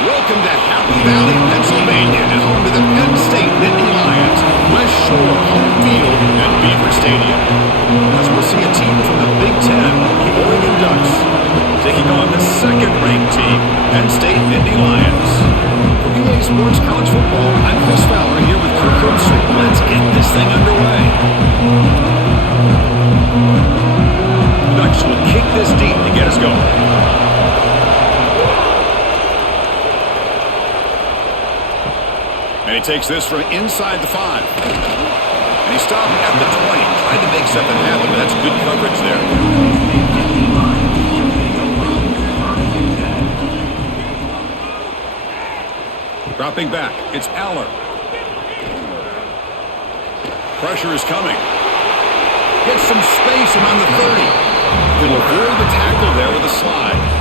Welcome to Happy Valley, Pennsylvania, and home to the Penn State Nittany Lions, West Shore home field at Beaver Stadium. As we'll see a team from the Big Ten, the Oregon Ducks, taking on the second-ranked team, Penn State Nittany Lions. For EA Sports College Football, I'm Chris Fowler here with Kirk Herbstreit. Let's get this thing underway. The Ducks will kick this deep to get us going. And he takes this from inside the 5. And he stopped at the 20. Tried to make something happen, but that's good coverage there. Dropping back, it's Aller. Pressure is coming. Gets some space and on the 30. He'll avoid the tackle there with a slide.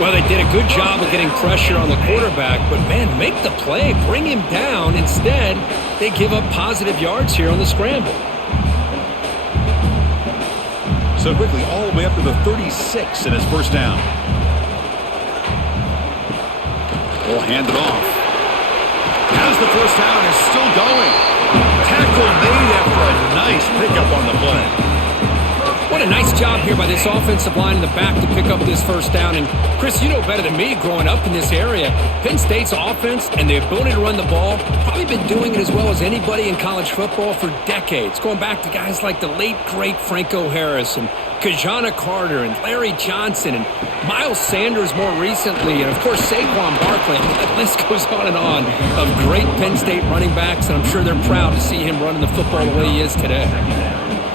Well, they did a good job of getting pressure on the quarterback, but, man, make the play, bring him down. Instead, they give up positive yards here on the scramble. So quickly, all the way up to the 36 in his first down. We'll hand it off. Has the first down, is still going. Tackle made after a nice pickup on the play. What a nice job here by this offensive line in the back to pick up this first down. And, Chris, you know better than me growing up in this area, Penn State's offense and the ability to run the ball, probably been doing it as well as anybody in college football for decades, going back to guys like the late, great Franco Harris and Kajana Carter and Larry Johnson and Miles Sanders more recently, and, of course, Saquon Barkley. The list goes on of great Penn State running backs, and I'm sure they're proud to see him running the football the way he is today.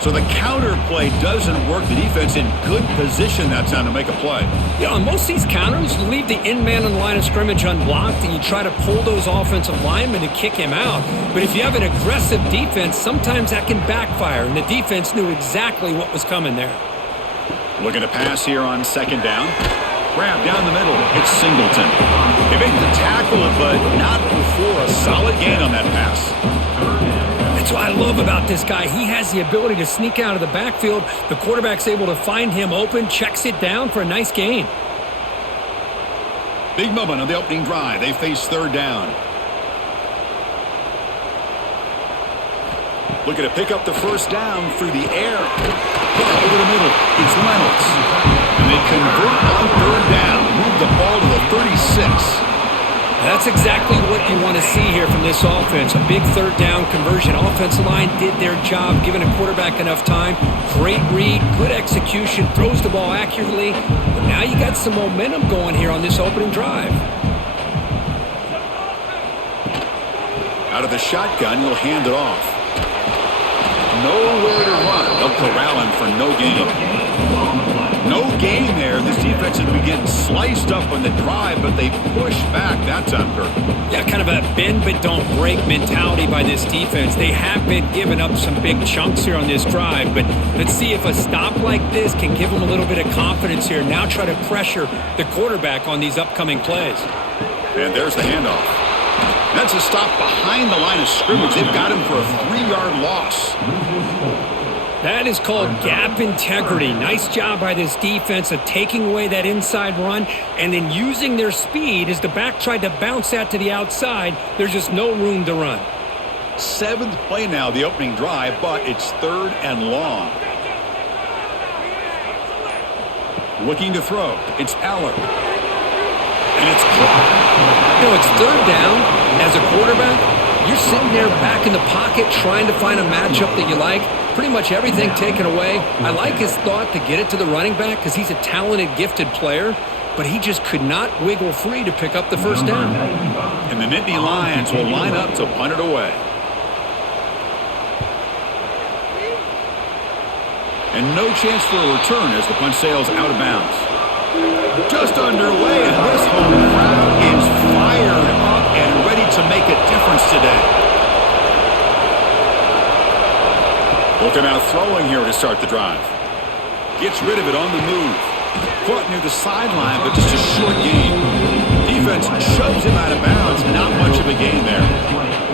So the counter play doesn't work. The defense in good position that time to make a play. Yeah, on most of these counters, you leave the in-man on the line of scrimmage unblocked, and you try to pull those offensive linemen to kick him out. But if you have an aggressive defense, sometimes that can backfire, and the defense knew exactly what was coming there. Looking to pass here on second down. Grab down the middle. It's Singleton. He made the tackle, but not before a solid gain on that pass. That's what I love about this guy. He has the ability to sneak out of the backfield. The quarterback's able to find him open, checks it down for a nice gain. Big moment on the opening drive. They face third down. Looking to pick up the first down through the air. Hit it over the middle. It's Reynolds. And they convert on third down. Move the ball to the 36. That's exactly what you want to see here from this offense. A big third down conversion. Offensive line did their job, giving a quarterback enough time. Great read, good execution, throws the ball accurately. But now you got some momentum going here on this opening drive. Out of the shotgun, he'll hand it off. Nowhere to run. They'll corral him for no gain. No gain there. This defense has been getting sliced up on the drive, but they push back that time, Kirk. Yeah, kind of a bend but don't break mentality by this defense. They have been giving up some big chunks here on this drive, but let's see if a stop like this can give them a little bit of confidence here. Now try to pressure the quarterback on these upcoming plays. And there's the handoff. That's a stop behind the line of scrimmage. They've got him for a 3-yard loss. That is called gap integrity. Nice job by this defense of taking away that inside run and then using their speed as the back tried to bounce that to the outside. There's just no room to run. 7th play now, the opening drive, but it's third and long. Looking to throw. It's Aller. And it's caught. You know, it's third down. As a quarterback, you're sitting there back in the pocket trying to find a matchup that you like. Pretty much everything taken away. I like his thought to get it to the running back because he's a talented, gifted player, but he just could not wiggle free to pick up the first down. And the Nittany Lions will line up to punt it away. And no chance for a return as the punt sails out of bounds. Just underway, and this home crowd is fired up and ready to make a difference today. Looking out throwing here to start the drive. Gets rid of it on the move. Caught near the sideline, but just a short gain. Defense shoves him out of bounds. Not much of a gain there.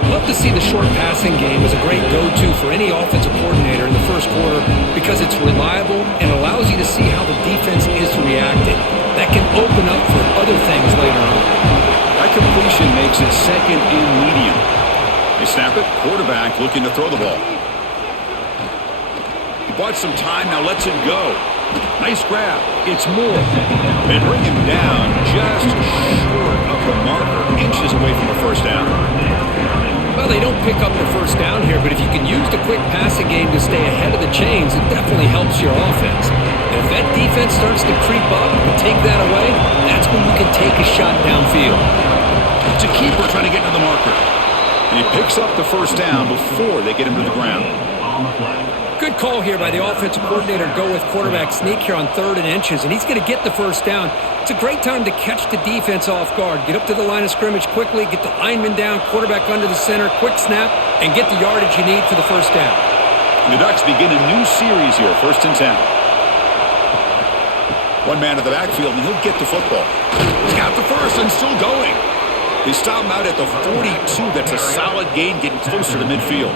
Love to see the short passing game as a great go-to for any offensive coordinator in the first quarter because it's reliable and allows you to see how the defense is reacting. That can open up for other things later on. That makes it second and medium. They snap it. Quarterback looking to throw the ball. He bought some time. Now lets it go. Nice grab. It's Moore. They bring him down just short of the marker. Inches away from a first down. Well, they don't pick up the first down here, but if you can use the quick passing game to stay ahead of the chains, it definitely helps your offense. And if that defense starts to creep up and take that away, that's when you can take a shot downfield. It's a keeper trying to get to the marker. And he picks up the first down before they get him to the ground. Good call here by the offensive coordinator to go with quarterback sneak here on 3rd and inches, and he's going to get the first down. It's a great time to catch the defense off guard. Get up to the line of scrimmage quickly, get the lineman down, quarterback under the center, quick snap, and get the yardage you need for the first down. And the Ducks begin a new series here, 1st and 10. One man at the backfield, and he'll get the football. He's got the first and still going. They stop him out at the 42. That's a solid gain, getting closer to midfield.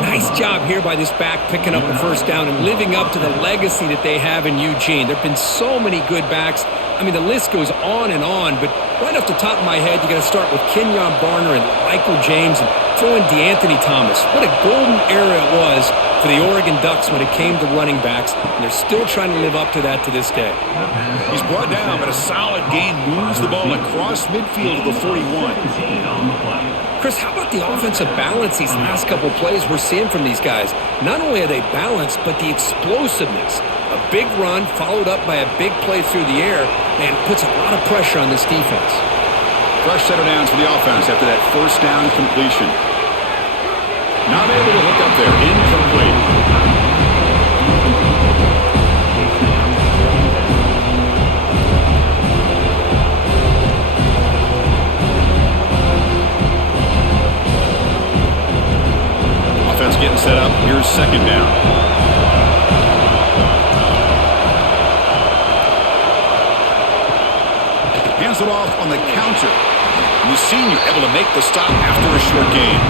Nice job here by this back picking up the first down and living up to the legacy that they have in Eugene. There have been so many good backs. I mean, the list goes on and on, but right off the top of my head, you got to start with Kenyon Barner and Michael James and throw in DeAnthony Thomas. What a golden era it was for the Oregon Ducks when it came to running backs, and they're still trying to live up to that to this day. He's brought down, but a solid gain moves the ball across midfield to the 41. Chris, how about the offensive balance these last couple plays we're seeing from these guys? Not only are they balanced, but the explosiveness. A big run followed up by a big play through the air, and puts a lot of pressure on this defense. Fresh set of downs for the offense after that first down completion. Not able to hook up there. Incomplete. Getting set up. Here's 2nd down. Hands it off on the counter. The senior able to make the stop after a short gain.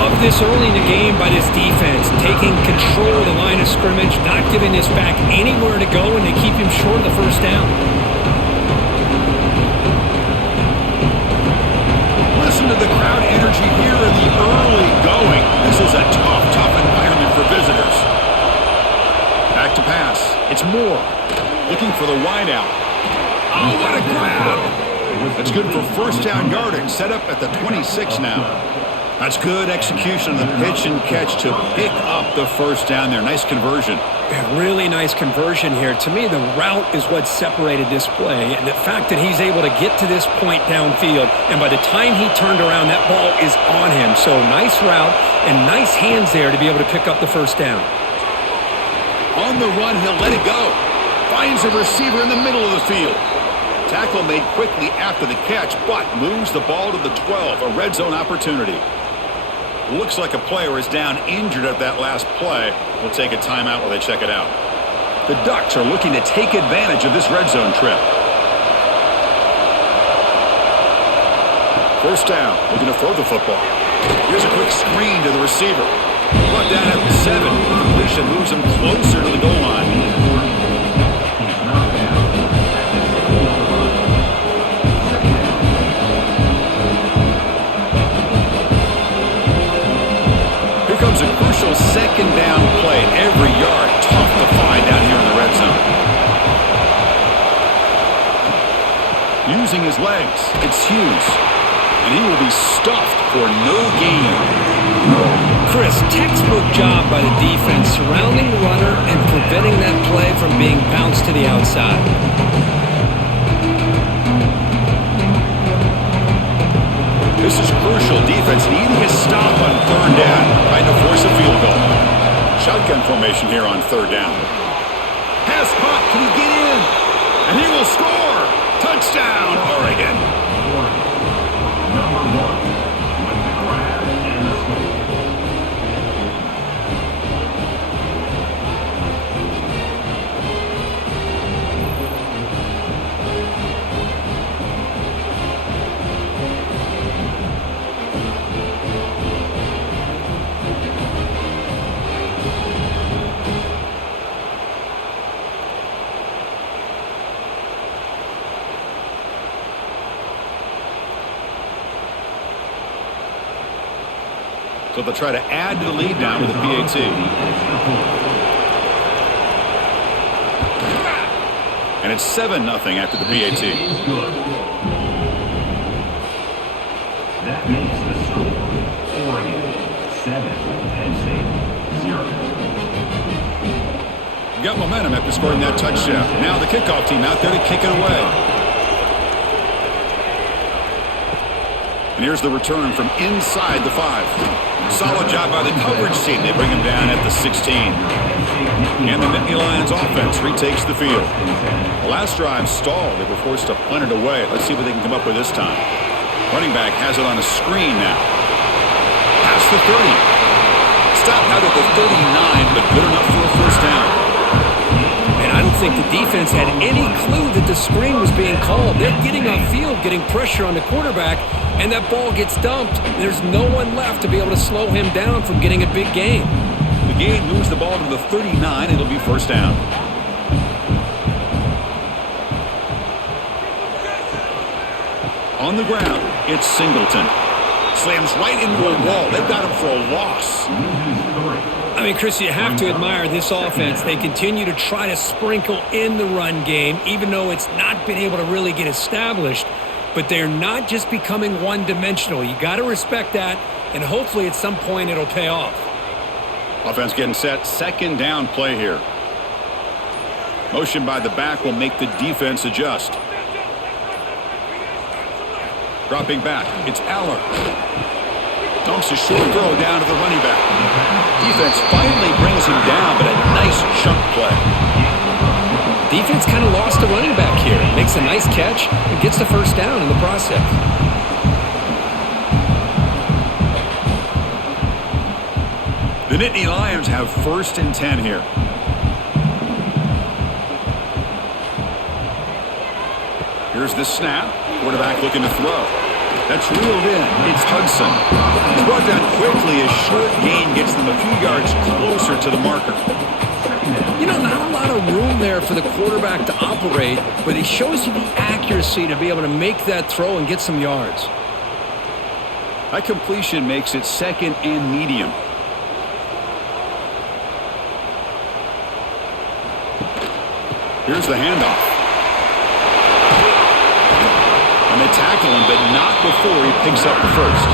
Love this early in the game by this defense, taking control of the line of scrimmage, not giving this back anywhere to go, and they keep him short of the first down. Listen to the crowd energy here in the early going. This is a tough environment for visitors. Back to pass. It's Moore. Looking for the wideout. Oh, what a grab! That's good for first down yardage. Set up at the 26 now. That's good execution of the pitch and catch to pick up the first down there. Nice conversion. Yeah, really nice conversion here. To me, the route is what separated this play, and the fact that he's able to get to this point downfield, and by the time he turned around, that ball is on him. So nice route and nice hands there to be able to pick up the first down. On the run, he'll let it go. Finds a receiver in the middle of the field. Tackle made quickly after the catch, but moves the ball to the 12, a red zone opportunity. Looks like a player is down injured at that last play. We'll take a timeout while they check it out. The Ducks are looking to take advantage of this red zone trip. First down, looking to throw the football. Here's a quick screen to the receiver. Brought down at the 7. Completion moves him closer to the goal line. Comes a crucial 2nd down play. Every yard tough to find down here in the red zone. Using his legs, it's Hughes. And he will be stuffed for no gain. Chris, textbook job by the defense surrounding the runner and preventing that play from being bounced to the outside. This is crucial. Defense needing a stop on 3rd down, trying to force a field goal. Shotgun formation here on 3rd down. Pass caught. Can he get in? And he will score. Touchdown, Oregon. Number 1. So they'll try to add to the lead now with a PAT. And it's 7-0 after the PAT. That makes the score Oregon 7, Penn State 0. Got momentum after scoring that touchdown. Now the kickoff team out there to kick it away. And here's the return from inside the 5. Solid job by the coverage team. They bring him down at the 16. And the Nittany Lions offense retakes the field. The last drive stalled. They were forced to punt it away. Let's see what they can come up with this time. Running back has it on a screen now. Past the 30. Stopped out at the 39, but good enough for a first down. And I don't think the defense had any clue that the screen was being called. They're getting on field, getting pressure on the quarterback, and that ball gets dumped. There's no one left to be able to slow him down from getting a big gain. The gain moves the ball to the 39. It'll be first down. On the ground, it's Singleton. Slams right into a wall. They've got him for a loss. I mean, Chris, you have to admire this offense. They continue to try to sprinkle in the run game, even though it's not been able to really get established. But they're not just becoming one-dimensional. You got to respect that, and hopefully at some point it'll pay off. Offense getting set. Second down play here. Motion by the back will make the defense adjust. Dropping back, it's Aller. Dumps a short throw down to the running back. Defense finally brings him down, but a nice chunk play. Defense kind of lost the running back here. Makes a nice catch and gets the first down in the process. The Nittany Lions have 1st and 10 here. Here's the snap. Quarterback looking to throw. That's reeled in. It's Hudson. He's brought down quickly. A short gain gets them a few yards closer to the marker. You know, not a lot of room there for the quarterback to operate, but he shows you the accuracy to be able to make that throw and get some yards. That completion makes it 2nd and medium. Here's the handoff. And they tackle him, but not before he picks up the first.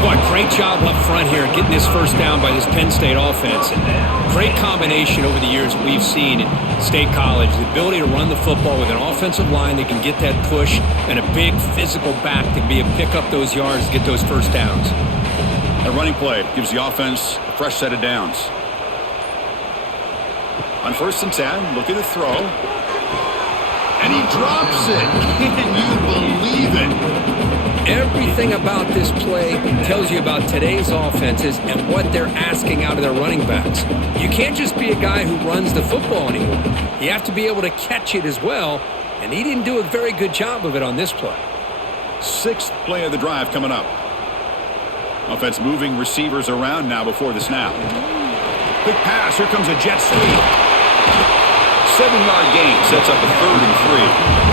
Boy, great job up front here getting this first down by this Penn State offense. And great combination over the years we've seen in State College. The ability to run the football with an offensive line that can get that push and a big physical back to be able to pick up those yards to get those first downs. A running play gives the offense a fresh set of downs. On 1st and 10, looking to throw. And he drops it. Can you believe it? Everything about this play tells you about today's offenses and what they're asking out of their running backs. You can't just be a guy who runs the football anymore. You have to be able to catch it as well, and he didn't do a very good job of it on this play. 6th play of the drive coming up. Offense moving receivers around now before the snap. Quick pass. Here comes a jet sweep. 7-yard gain sets up a 3rd and 3.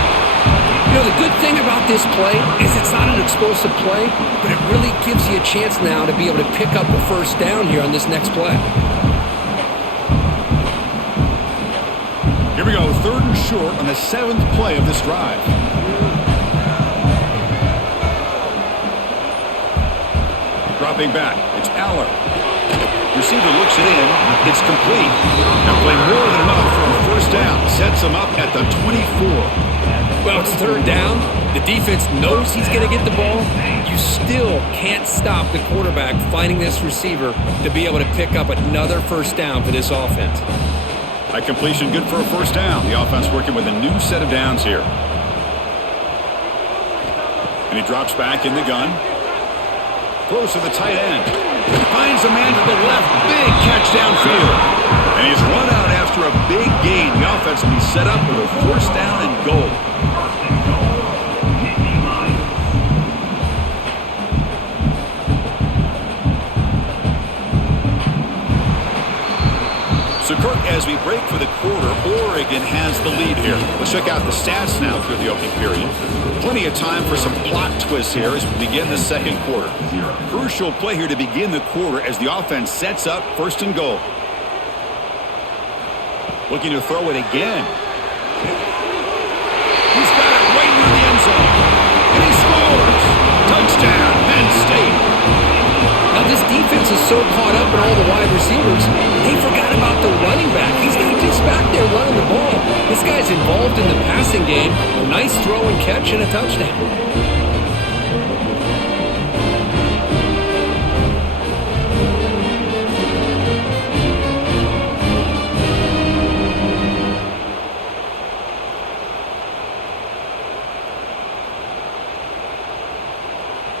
You know, the good thing about this play is it's not an explosive play, but it really gives you a chance now to be able to pick up a first down here on this next play. Here we go, 3rd and short on the 7th play of this drive. Dropping back, it's Aller. Receiver looks it in. It's complete. That play more than enough for a first down. Sets him up at the 24. Well, it's 3rd down. The defense knows he's going to get the ball. You still can't stop the quarterback finding this receiver to be able to pick up another first down for this offense. That completion good for a first down. The offense working with a new set of downs here. And he drops back in the gun. Throws to the tight end. Finds a man to the left. Big catch downfield. And he's run out after a big gain. The offense will be set up with a first down and goal. So Kirk as we break for the quarter, Oregon has the lead here. Let's check out the stats now through the opening period. Plenty of time for some plot twists here as we begin the second quarter. Crucial play here to begin the quarter as the offense sets up first and goal. Looking to throw it again. He's got it right near the end zone. And he scores. Touchdown, Penn State. Now this defense is so caught up in all the wide receivers, they forgot about the running back. He's not just back there running the ball. This guy's involved in the passing game. A nice throw and catch and a touchdown.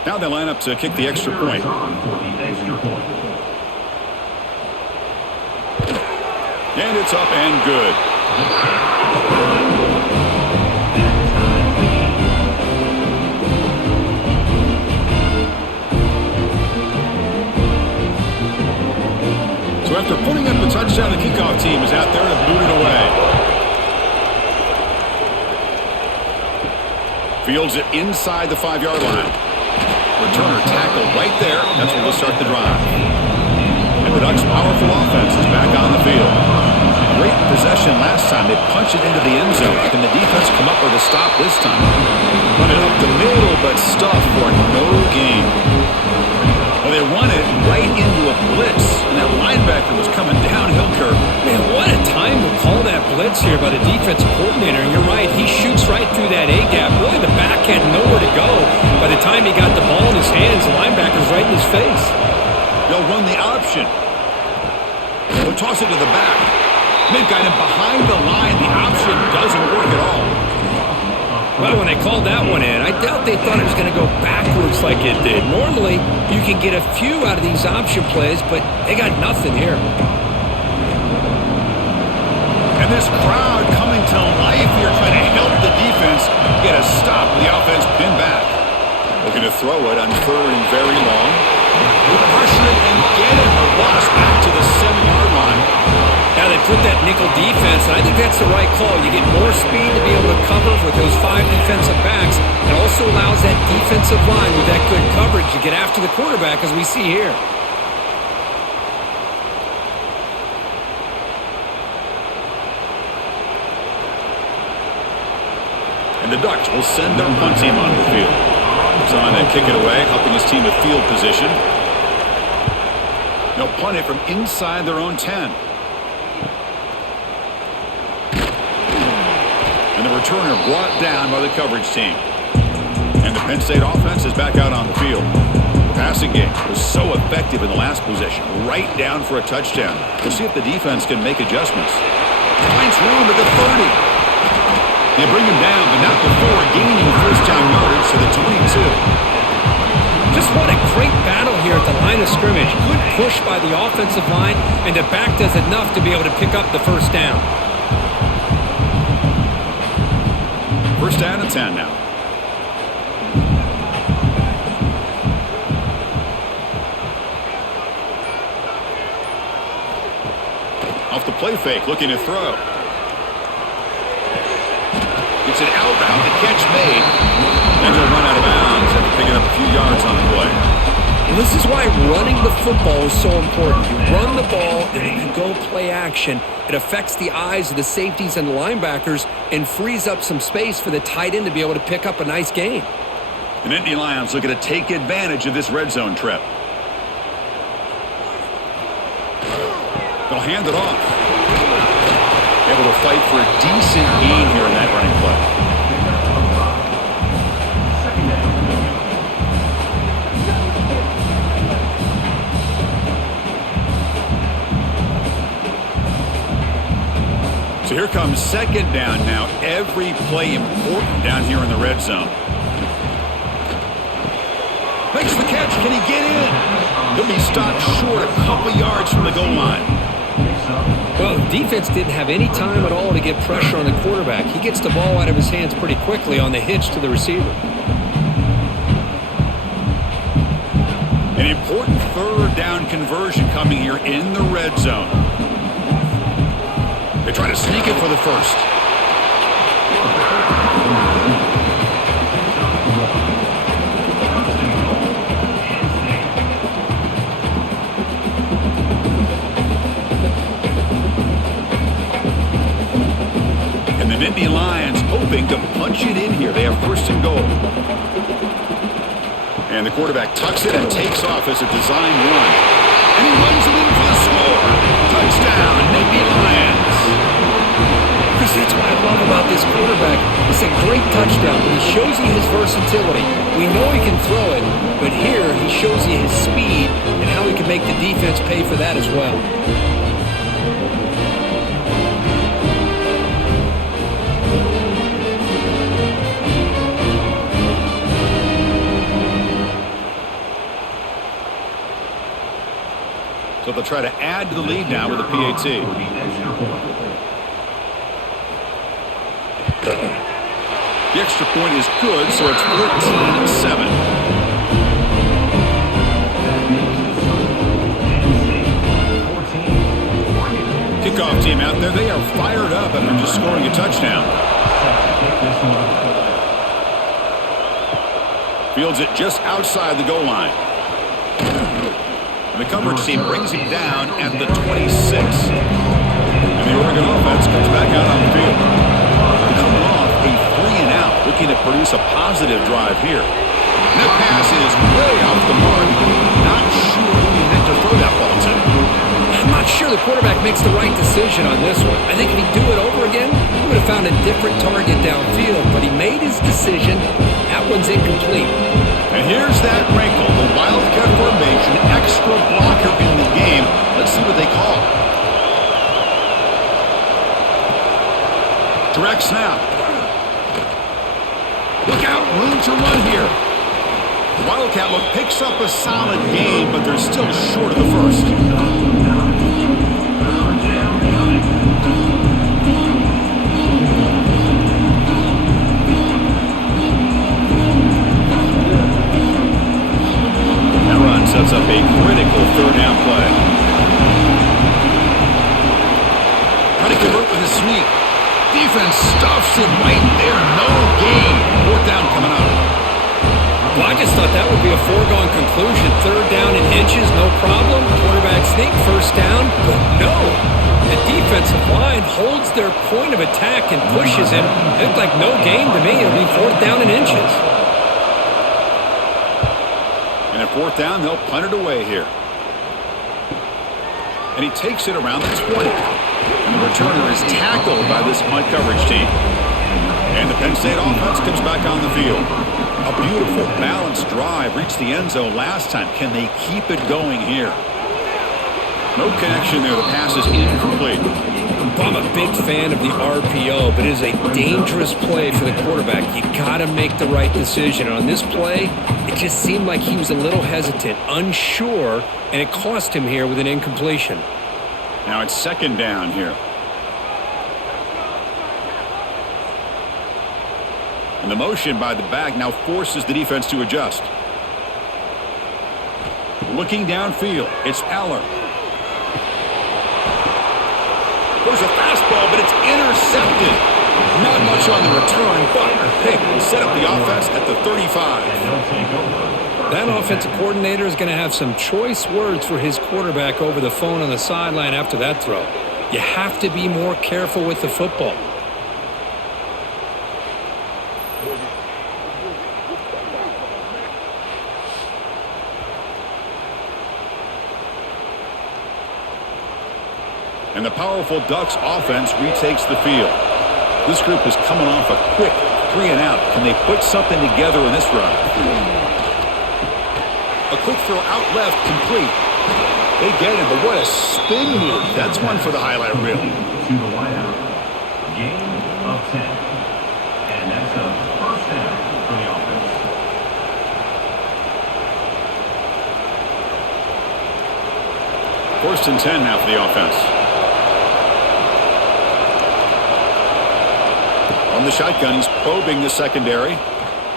Now they line up to kick the extra point. And it's up and good. So after putting up a touchdown, the kickoff team is out there to boot it away. Fields it inside the 5-yard line. Returner tackle right there. That's where we'll start the drive. And the Ducks' powerful offense is back on the field. Great possession last time. They punch it into the end zone. Can the defense come up with a stop this time? Run it up the middle, but stuffed for no gain. Well, they run it right into a blitz, and that linebacker was coming downhill curve. Man, what a time to call that blitz here by the defensive coordinator. And you're right, he shoots right through that A-gap. Really, the back had nowhere to go. By the time he got the ball in his hands, the linebacker's right in his face. They'll run the option. They'll toss it to the back. They've got him behind the line. The option doesn't work at all. Well, when they called that one in, I doubt they thought it was going to go backwards like it did. Normally, you can get a few out of these option plays, but they got nothing here. And this crowd coming to life here, trying to help the defense get a stop. The offense pinned back. Looking to throw it on 3rd and very long. Pressure it and get it. A loss back to the 7-yard line. Now they put that nickel defense, and I think that's the right call. You get more speed to be able to cover with those 5 defensive backs. It also allows that defensive line with that good coverage to get after the quarterback, as we see here. And the Ducks will send their punt team onto the field. So on that kick it away, helping his team with field position. They'll punt it from inside their own 10. And the returner brought down by the coverage team. And the Penn State offense is back out on the field. The passing game was so effective in the last possession, right down for a touchdown. We'll see if the defense can make adjustments. Finds room at the 30. They bring him down, but not before gaining first down yardage to the 22. Just what a great battle here at the line of scrimmage. Good push by the offensive line, and the back does enough to be able to pick up the first down. First down and 10 now. Off the play fake, looking to throw. It's an outbound, the catch made. And he'll run out of bounds after picking up a few yards on the play. And this is why running the football is so important. You run the ball, and then you go play action. It affects the eyes of the safeties and the linebackers and frees up some space for the tight end to be able to pick up a nice gain. And Nittany Lions looking to take advantage of this red zone trip. They'll hand it off. Able to fight for a decent gain here in that running play. So here comes second down now. Every play important down here in the red zone. Makes the catch. Can he get in? He'll be stopped short a couple yards from the goal line. Well, the defense didn't have any time at all to get pressure on the quarterback. He gets the ball out of his hands pretty quickly on the hitch to the receiver. An important third down conversion coming here in the red zone. They try to sneak it for the first. And the Nittany Lions hoping to punch it in here. They have first and goal. And the quarterback tucks it and takes off as a design run. And he runs it in for the score. Touchdown, Nittany Lions. Chris, that's what I love about this quarterback. It's a great touchdown. He shows you his versatility. We know he can throw it, but here he shows you his speed and how he can make the defense pay for that as well. So they'll try to add to the lead now with a PAT. The extra point is good, so it's 14-7. Kickoff team out there, they are fired up after just scoring a touchdown. Fields it just outside the goal line. And the coverage team brings him down at the 26. And the Oregon offense comes back out on the field. Coming off a 3-and-out, looking to produce a positive drive here. And that pass is way off the mark. Not sure who he meant to throw that ball to. I'm not sure the quarterback makes the right decision on this one. I think if he'd do it over again, he would have found a different target downfield. But he made his decision. That one's incomplete. And here's that wrinkle, the Wildcat formation, extra blocker in the game. Let's see what they call. Direct snap. Look out, room to run here. The Wildcat look picks up a solid game, but they're still short of the first. Sets up a critical third down play. Trying to convert with a sweep. Defense stuffs it right there. No gain. Fourth down coming up. Well, I just thought that would be a foregone conclusion. Third down in inches, no problem. Quarterback sneak, first down. But no. The defensive line holds their point of attack and pushes him. It looked like no gain to me. It'll be fourth down in inches. And at fourth down, they'll punt it away here. And he takes it around the 20. And the returner is tackled by this punt coverage team. And the Penn State offense comes back on the field. A beautiful, balanced drive reached the end zone last time. Can they keep it going here? No connection there. The pass is incomplete. I'm a big fan of the RPO, but it is a dangerous play for the quarterback. You got to make the right decision. On this play, it just seemed like he was a little hesitant, unsure, and it cost him here with an incompletion. Now it's second down here. And the motion by the back now forces the defense to adjust. Looking downfield, it's Aller. There's a fastball, but it's intercepted. Not much on the return, but hey, we set up the offense at the 35. That offensive coordinator is going to have some choice words for his quarterback over the phone on the sideline after that throw. You have to be more careful with the football. And the powerful Ducks offense retakes the field. This group is coming off a quick 3-and-out. Can they put something together in this run? A quick throw out left, complete. They get it, but what a spin move. That's one for the highlight reel. To the wideout. Gain of 10. And that's a first down for the offense. First and 10 now for the offense. On the shotgun, he's probing the secondary.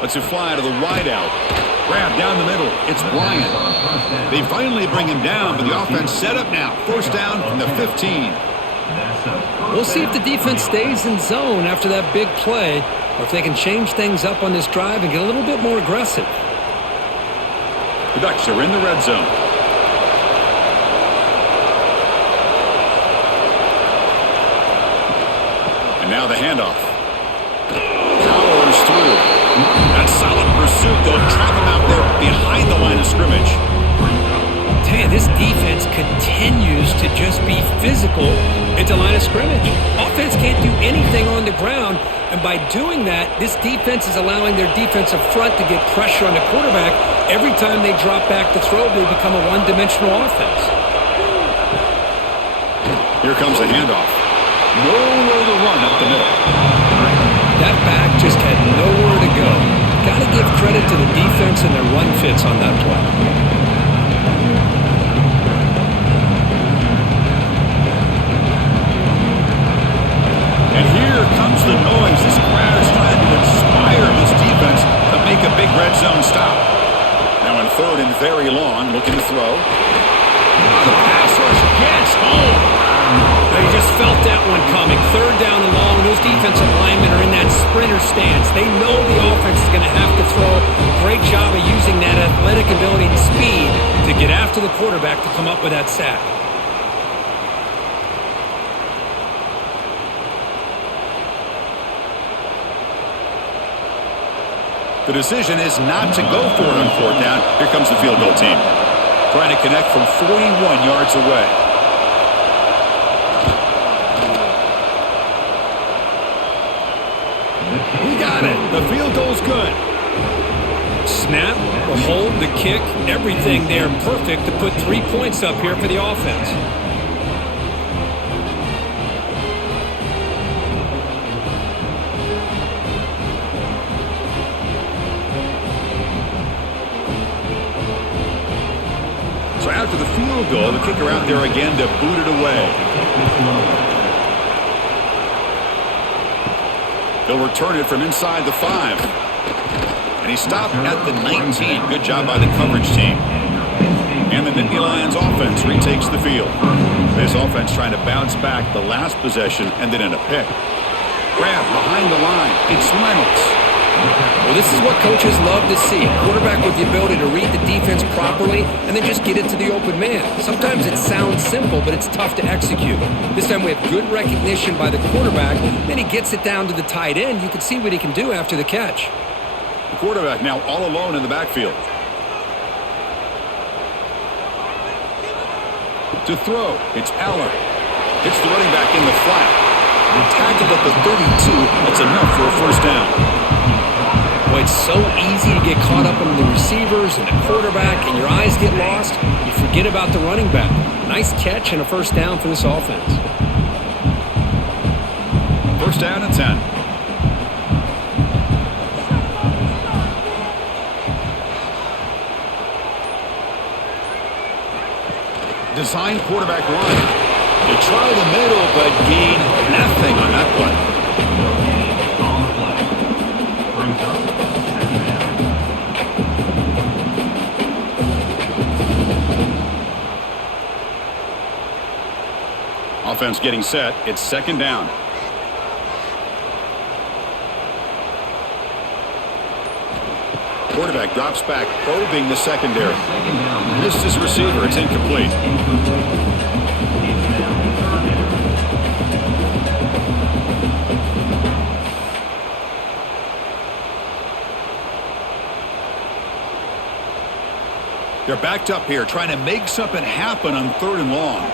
Lets it fly to the wideout. Grab down the middle. It's Bryant. They finally bring him down, but the offense set up now. First down from the 15. That's a We'll see if the defense stays in zone after that big play, or if they can change things up on this drive and get a little bit more aggressive. The Ducks are in the red zone. And now the handoff. Powers through. That solid pursuit. They'll trap him out there behind the line of scrimmage. Tell you, this defense continues to just be physical at the line of scrimmage. Offense can't do anything on the ground, and by doing that, this defense is allowing their defensive front to get pressure on the quarterback. Every time they drop back to throw, they become a one-dimensional offense. Here comes the handoff. Nowhere to run up the middle. That back just had nowhere to go. Got to give credit to the defense and their run fits on that play. And here comes the noise. This crowd is trying to inspire this defense to make a big red zone stop. Now in third and very long, looking to throw. The pass rush gets home. They just felt that one coming. Third down and long. Those defensive linemen are in that sprinter stance. They know the offense is going to have to throw. Great job of using that athletic ability and speed to get after the quarterback to come up with that sack. The decision is not to go for it on fourth down. Here comes the field goal team. Trying to connect from 41 yards away. He got it. The field goal's good. Snap, the hold, the kick, everything there perfect to put 3 points up here for the offense. So after the field goal, the kicker out there again to boot it away. They'll return it from inside the 5. And he stopped at the 19. Good job by the coverage team. And the Nittany Lions offense retakes the field. This offense trying to bounce back. The last possession ended in a pick. Grab behind the line. It's Reynolds. Well, this is what coaches love to see. A quarterback with the ability to read the defense properly and then just get it to the open man. Sometimes it sounds simple, but it's tough to execute. This time we have good recognition by the quarterback. Then he gets it down to the tight end. You can see what he can do after the catch. The quarterback now all alone in the backfield. To throw, it's Aller. Hits the running back in the flat. Tackled at the 32. That's enough for a first down. Boy, it's so easy to get caught up in the receivers and the quarterback, and your eyes get lost. You forget about the running back. Nice catch and a first down for this offense. First down and 10. Design quarterback run. They try the middle, but gain nothing on that play. Offense getting set. It's second down. Quarterback drops back, probing the secondary. Missed his receiver. It's incomplete. They're backed up here, trying to make something happen on third and long.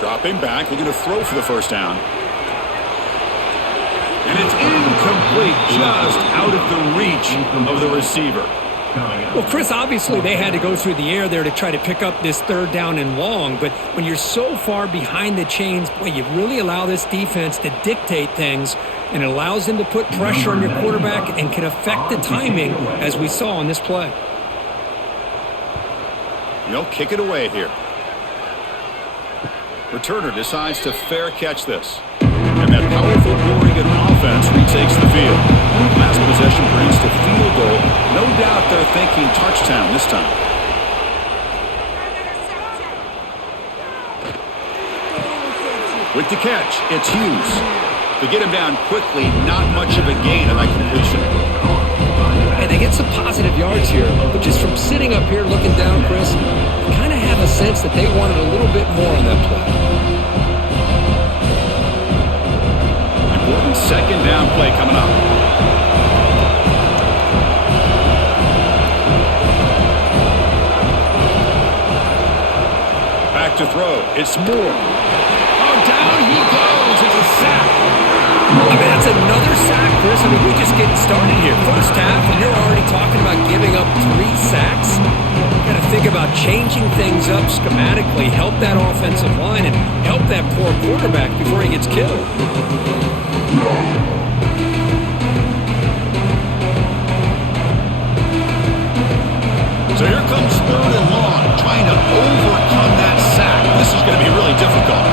Dropping back, looking to throw for the first down. And it's incomplete, just out of the reach of the receiver. Well, Chris, obviously they had to go through the air there to try to pick up this third down and long, but when you're so far behind the chains, boy, you really allow this defense to dictate things, and it allows them to put pressure on your quarterback and can affect the timing, as we saw on this play. They'll kick it away here. Returner decides to fair catch this. And that powerful Oregon offense retakes the field. Last possession brings to field goal. No doubt they're thinking touchdown this time. With the catch, it's Hughes. To get him down quickly, not much of a gain on that completion. And they get some positive yards here, but just from sitting up here looking down, Chris, you kind of have a sense that they wanted a little bit more on that play. Important second down play coming up. Back to throw. It's Moore. Oh, down he goes. It's a sack. I mean, that's another sack, Chris. I mean, we're just getting started here. First half, and you're already talking about giving up 3 sacks. Got to think about changing things up schematically, help that offensive line, and help that poor quarterback before he gets killed. So here comes 3rd and long, trying to overcome that sack. This is going to be really difficult.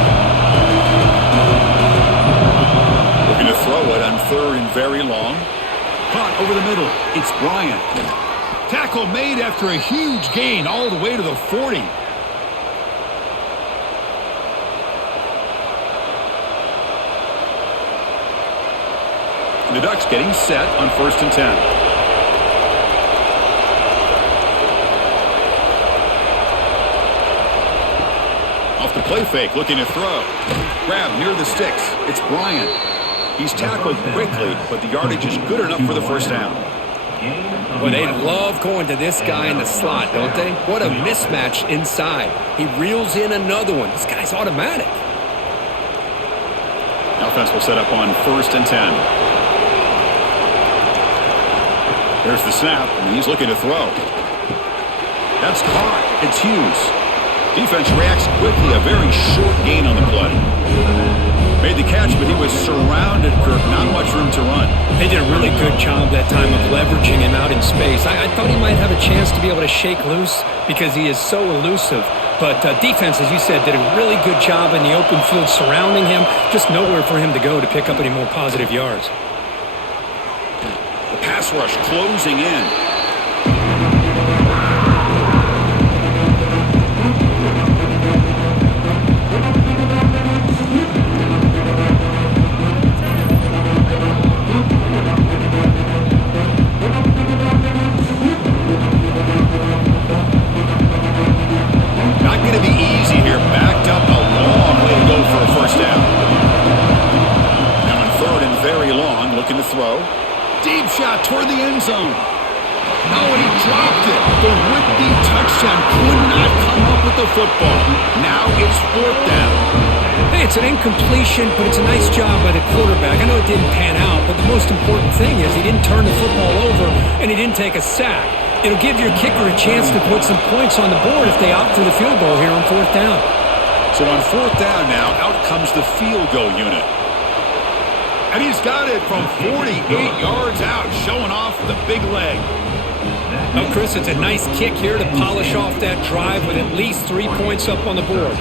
Looking to throw it on 3rd and very long. Caught over the middle. It's Bryant. Tackle made after a huge gain all the way to the 40. And the Ducks getting set on 1st and 10. Off the play fake, looking to throw. Grab near the sticks. It's Bryant. He's tackled quickly, but the yardage is good enough for the first down. Well, they love going to this guy in the slot, don't they? What a mismatch inside. He reels in another one. This guy's automatic. Offense will set up on 1st and 10. There's the snap, and he's looking to throw. That's caught. It's Hughes. Defense reacts quickly, a very short gain on the play. Made the catch, but he was surrounded, Kirk. Not much room to run. They did a really good job that time of leveraging him out in space. I thought he might have a chance to be able to shake loose because he is so elusive. But defense, as you said, did a really good job in the open field surrounding him. Just nowhere for him to go to pick up any more positive yards. The pass rush closing in. Toward the end zone. Oh, and he dropped it. The would-be touchdown could not come up with the football. Now it's 4th down. Hey, it's an incompletion, but it's a nice job by the quarterback. I know it didn't pan out, but the most important thing is he didn't turn the football over and he didn't take a sack. It'll give your kicker a chance to put some points on the board if they opt for the field goal here on 4th down. So on 4th down now, out comes the field goal unit. And he's got it from 48 yards out, showing off the big leg. Oh, Chris, it's a nice kick here to polish off that drive with at least 3 points up on the board.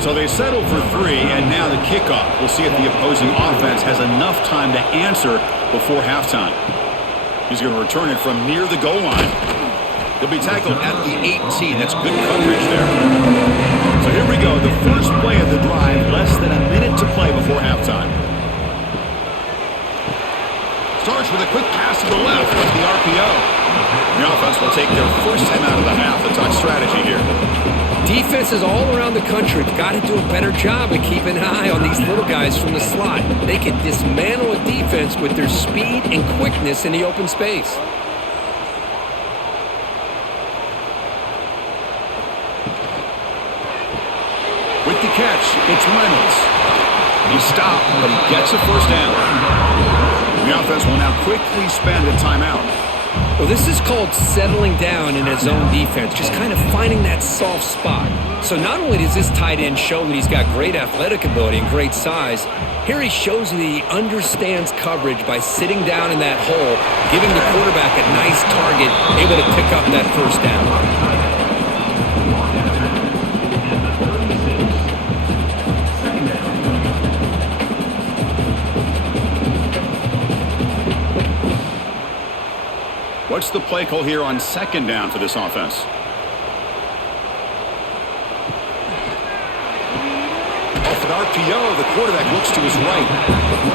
So they settle for 3, and now the kickoff. We'll see if the opposing offense has enough time to answer before halftime. He's going to return it from near the goal line. He'll be tackled at the 18. That's good coverage there. So here we go. The first play of the drive. Less than a minute to play before halftime. Starts with a quick pass to the left with the RPO. The offense will take their first time out of the half. The Duck strategy here. Defenses all around the country have got to do a better job of keeping an eye on these little guys from the slot. They can dismantle a defense with their speed and quickness in the open space. With the catch, it's Reynolds. He stopped, but he gets a first down. The offense will now quickly spend a timeout. Well, this is called settling down in his own defense, just kind of finding that soft spot. So not only does this tight end show that he's got great athletic ability and great size, here he shows that he understands coverage by sitting down in that hole, giving the quarterback a nice target, able to pick up that first down. What's the play call here on second down for this offense? Off an RPO, the quarterback looks to his right.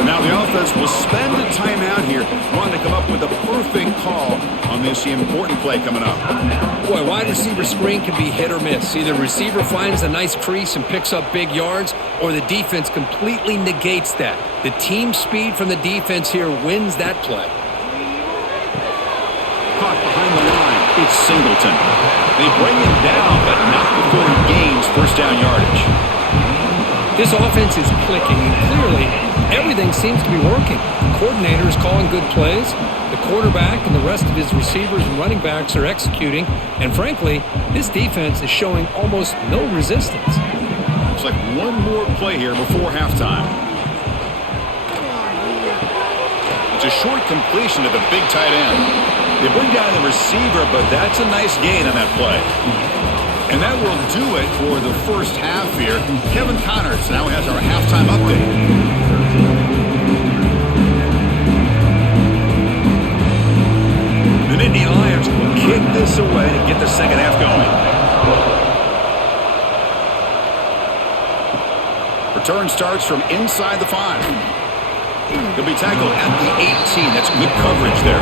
Now the offense will spend a timeout here, wanting to come up with a perfect call on this important play coming up. Boy, wide receiver screen can be hit or miss. Either receiver finds a nice crease and picks up big yards, or the defense completely negates that. The team speed from the defense here wins that play. Caught behind the line, it's Singleton. They bring him down, but not before he gains first down yardage. This offense is clicking, and clearly everything seems to be working. The coordinator is calling good plays. The quarterback and the rest of his receivers and running backs are executing. And frankly, this defense is showing almost no resistance. Looks like one more play here before halftime. It's a short completion to the big tight end. They bring down the receiver, but that's a nice gain on that play. And that will do it for the first half here. Kevin Connors now has our halftime update. The Nittany Lions will kick this away to get the second half going. Return starts from inside the 5. He'll be tackled at the 18. That's good coverage there.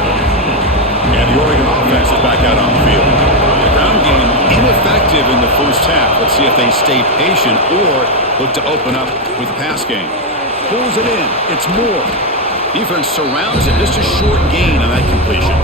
And the Oregon offense is back out on the field. The ground game ineffective in the first half. Let's see if they stay patient or look to open up with the pass game. Pulls it in. It's Moore. Defense surrounds it. Just a short gain on that completion.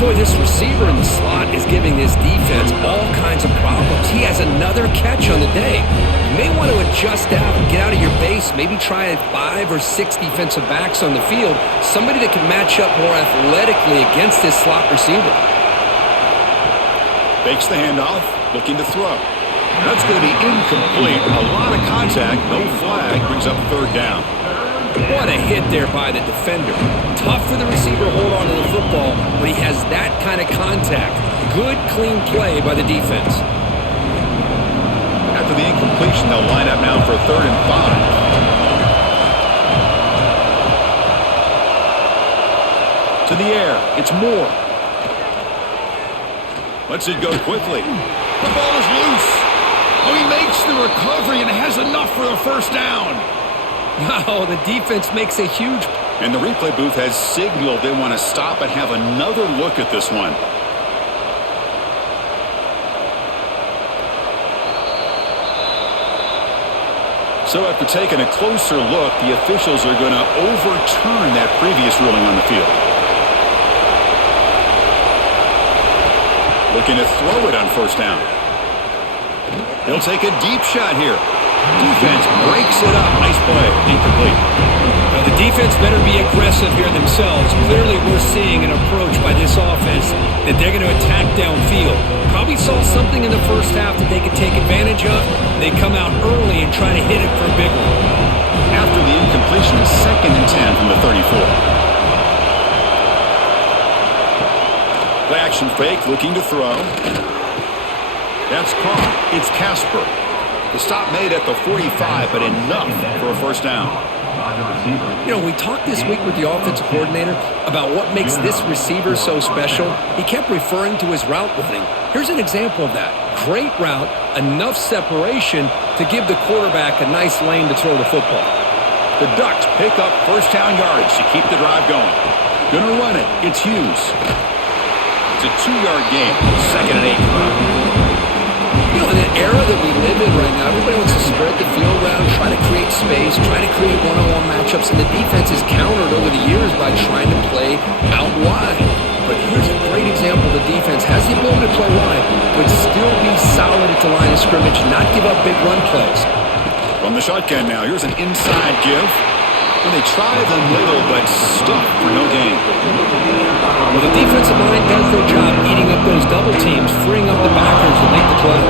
Boy, this receiver in the slot is giving this defense all kinds of problems. He has another catch on the day. You may want to adjust out, get out of your base, maybe try 5 or 6 defensive backs on the field, somebody that can match up more athletically against this slot receiver. Fakes the handoff, looking to throw. That's going to be incomplete. A lot of contact, no flag, brings up third down. What a hit there by the defender. Tough for the receiver to hold on to the football, but he has that kind of contact. Good, clean play by the defense. After the incompletion, they'll line up now for 3rd and 5. To the air, it's Moore. Lets it go quickly. The ball is loose. Oh, he makes the recovery and has enough for the first down. Wow, the defense makes a huge... And the replay booth has signaled they want to stop and have another look at this one. So after taking a closer look, the officials are going to overturn that previous ruling on the field. Looking to throw it on first down. He'll take a deep shot here. Defense breaks it up. Nice play. Incomplete. Now, the defense better be aggressive here themselves. Clearly, we're seeing an approach by this offense that they're going to attack downfield. Probably saw something in the first half that they could take advantage of. They come out early and try to hit it for a big one. After the incompletion, 2nd and 10 from the 34. Play action fake, looking to throw. That's caught. It's Casper. The stop made at the 45, but enough for a first down. You know, we talked this week with the offensive coordinator about what makes this receiver so special. He kept referring to his route running. Here's an example of that. Great route, enough separation to give the quarterback a nice lane to throw the football. The Ducks pick up first down yardage to keep the drive going. Gonna run it. It's Hughes. It's a 2-yard gain. 2nd and 8. You know, in an era that we live in right now, everybody wants to spread the field around, try to create space, try to create one-on-one matchups, and the defense is countered over the years by trying to play out wide. But here's a great example. The defense has the ability to play wide, but still be solid at the line of scrimmage, not give up big run plays. From the shotgun now, here's an inside give. And they try the middle, but stuck for no gain. Well, the defensive line does their job eating up those double teams, freeing up the backers to make the play.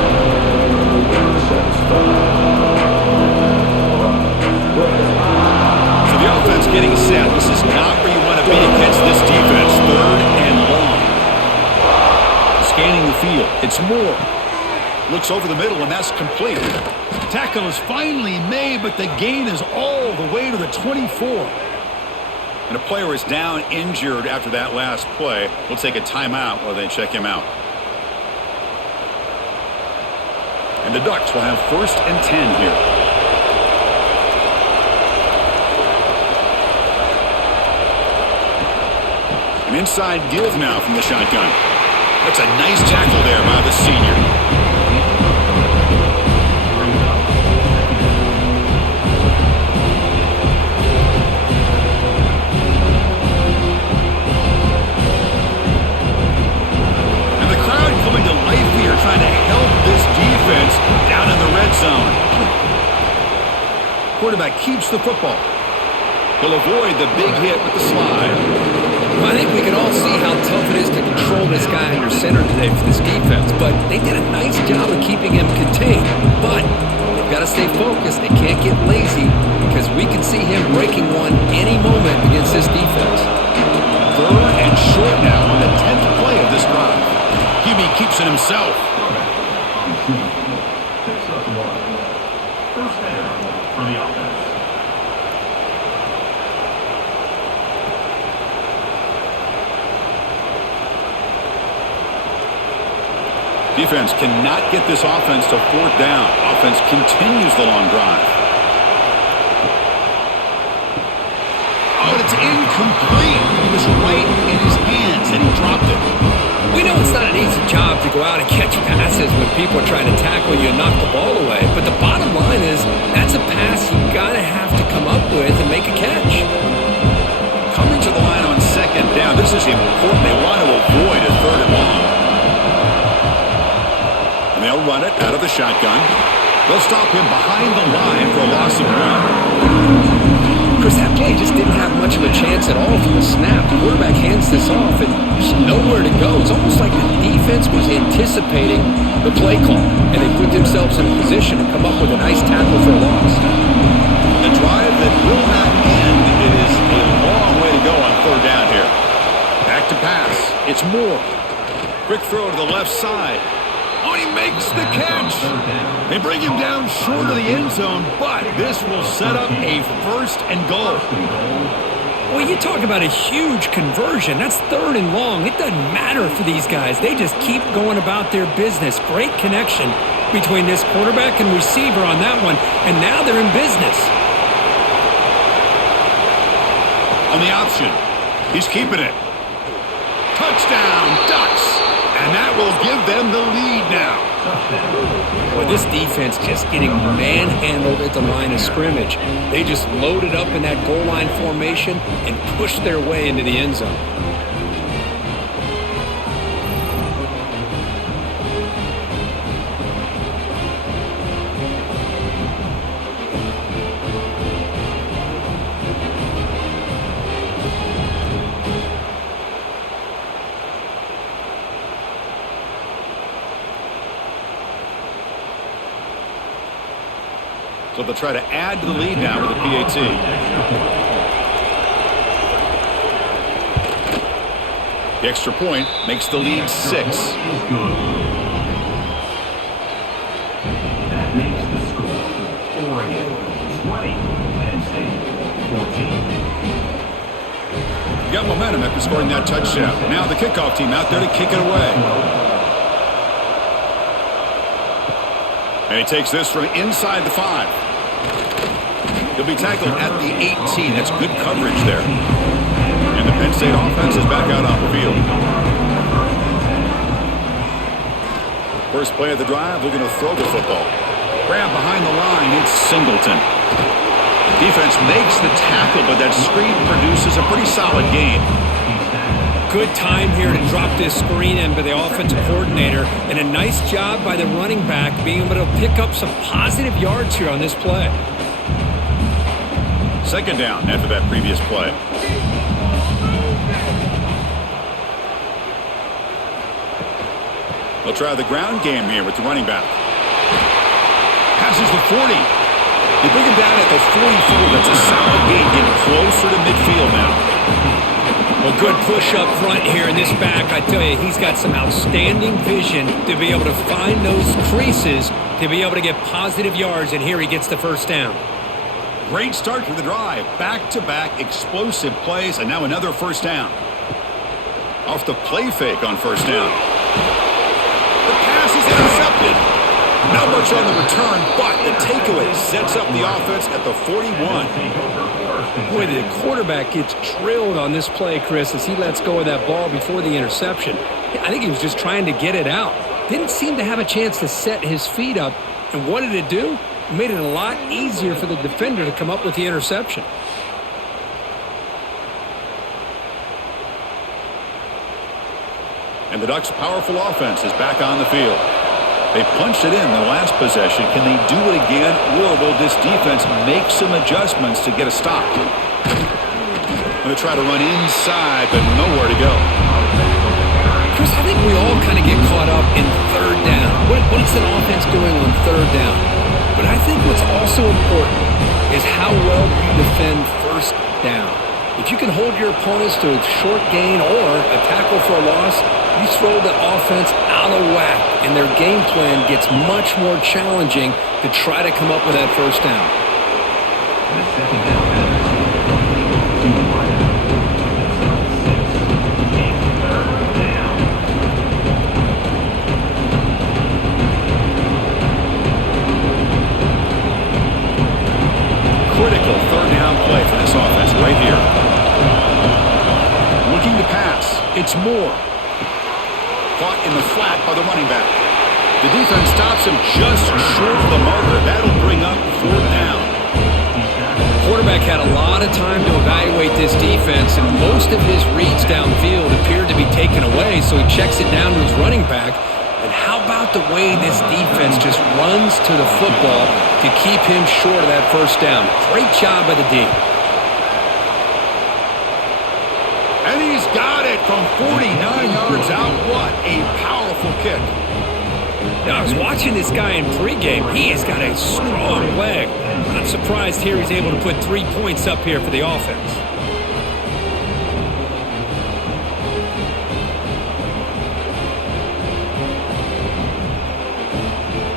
So the offense getting set. This is not where you want to be against this defense. 3rd and long. Scanning the field. It's Moore. Looks over the middle, and that's complete. Tackle is finally made, but the gain is all the way to the 24. And a player is down injured after that last play. We'll take a timeout while they check him out. And the Ducks will have 1st and 10 here. An inside give now from the shotgun. That's a nice tackle there by the senior. And the crowd coming to life here, trying to help this defense down in the red zone. Quarterback keeps the football. He'll avoid the big hit with the slide. Well, I think we can all see how tough it is to control this guy under center today for this defense, but they did a nice job of keeping him contained. But they've got to stay focused. They can't get lazy because we can see him breaking one any moment against this defense. 3rd and short now on the 10th play of this drive. QB keeps it himself. Picks up 1. First down for the offense. Defense cannot get this offense to 4th down. Offense continues the long drive. Oh, it's incomplete. It was right in his hands and he dropped it. We know it's not an easy job to go out and catch passes when people are trying to tackle you and knock the ball away. But the bottom line is that's a pass you got to have to come up with and make a catch. Coming to the line on 2nd down. This is important. They want to avoid a 3rd and long. And they'll run it out of the shotgun. They'll stop him behind the line for a loss of ground. Chris, that play just didn't have much of a chance at all from the snap. The quarterback hands this off, and there's nowhere to go. It's almost like the defense was anticipating the play call, and they put themselves in a position to come up with a nice tackle for a loss. A drive that will not end. It is a long way to go on 3rd down here. Back to pass. It's Moore. Quick throw to the left side. Oh, he makes the catch. They bring him down short of the end zone, but this will set up a 1st and goal. Well, you talk about a huge conversion. That's 3rd and long. It doesn't matter for these guys. They just keep going about their business. Great connection between this quarterback and receiver on that one, and now they're in business. On the option, he's keeping it. Touchdown, Ducks. And that will give them the lead now. Well, this defense just getting manhandled at the line of scrimmage. They just loaded up in that goal line formation and pushed their way into the end zone. So they'll try to add to the lead now with a PAT. The extra point makes the lead 6. That makes the score Oregon 20, Penn State 14. Got momentum after scoring that touchdown. Now the kickoff team out there to kick it away. And he takes this from inside the 5. He'll be tackled at the 18. That's good coverage there. And the Penn State offense is back out on the field. First play of the drive, they're going to throw the football. Grab behind the line, it's Singleton. Defense makes the tackle, but that screen produces a pretty solid gain. Good time here to drop this screen in by the offensive coordinator, and a nice job by the running back being able to pick up some positive yards here on this play. 2nd down after that previous play. They'll try the ground game here with the running back. Passes the 40. They bring him down at the 44. That's a solid gain, getting closer to midfield now. Well, good push up front here in this back. I tell you, he's got some outstanding vision to be able to find those creases, to be able to get positive yards, and here he gets the 1st down. Great start to the drive. Back-to-back explosive plays, and now another first down. Off the play fake on first down. The pass is intercepted. Not much on the return, but the takeaway sets up the offense at the 41. Boy, the quarterback gets drilled on this play, Chris, as he lets go of that ball before the interception. I think he was just trying to get it out. Didn't seem to have a chance to set his feet up. And what did it do? It made it a lot easier for the defender to come up with the interception. And the Ducks' powerful offense is back on the field. They punched it in the last possession. Can they do it again, or will this defense make some adjustments to get a stop? Going to try to run inside, but nowhere to go. Chris, I think we all kind of get caught up in third down. What's an offense doing on third down? But I think what's also important is how well you defend first down. If you can hold your opponents to a short gain or a tackle for a loss, you throw the offense out of whack, and their game plan gets much more challenging to try to come up with that first down. Critical third down play for this offense right here. Looking to pass. It's Moore. Caught in the flat by the running back. The defense stops him just short of the marker. That'll bring up fourth down. Quarterback had a lot of time to evaluate this defense, and most of his reads downfield appeared to be taken away, so he checks it down to his running back. And how about the way this defense just runs to the football to keep him short of that first down? Great job by the D. And he's got it from 49 yards out. What a powerful kick. Now, I was watching this guy in pregame. He has got a strong leg. I'm surprised here he's able to put 3 points up here for the offense.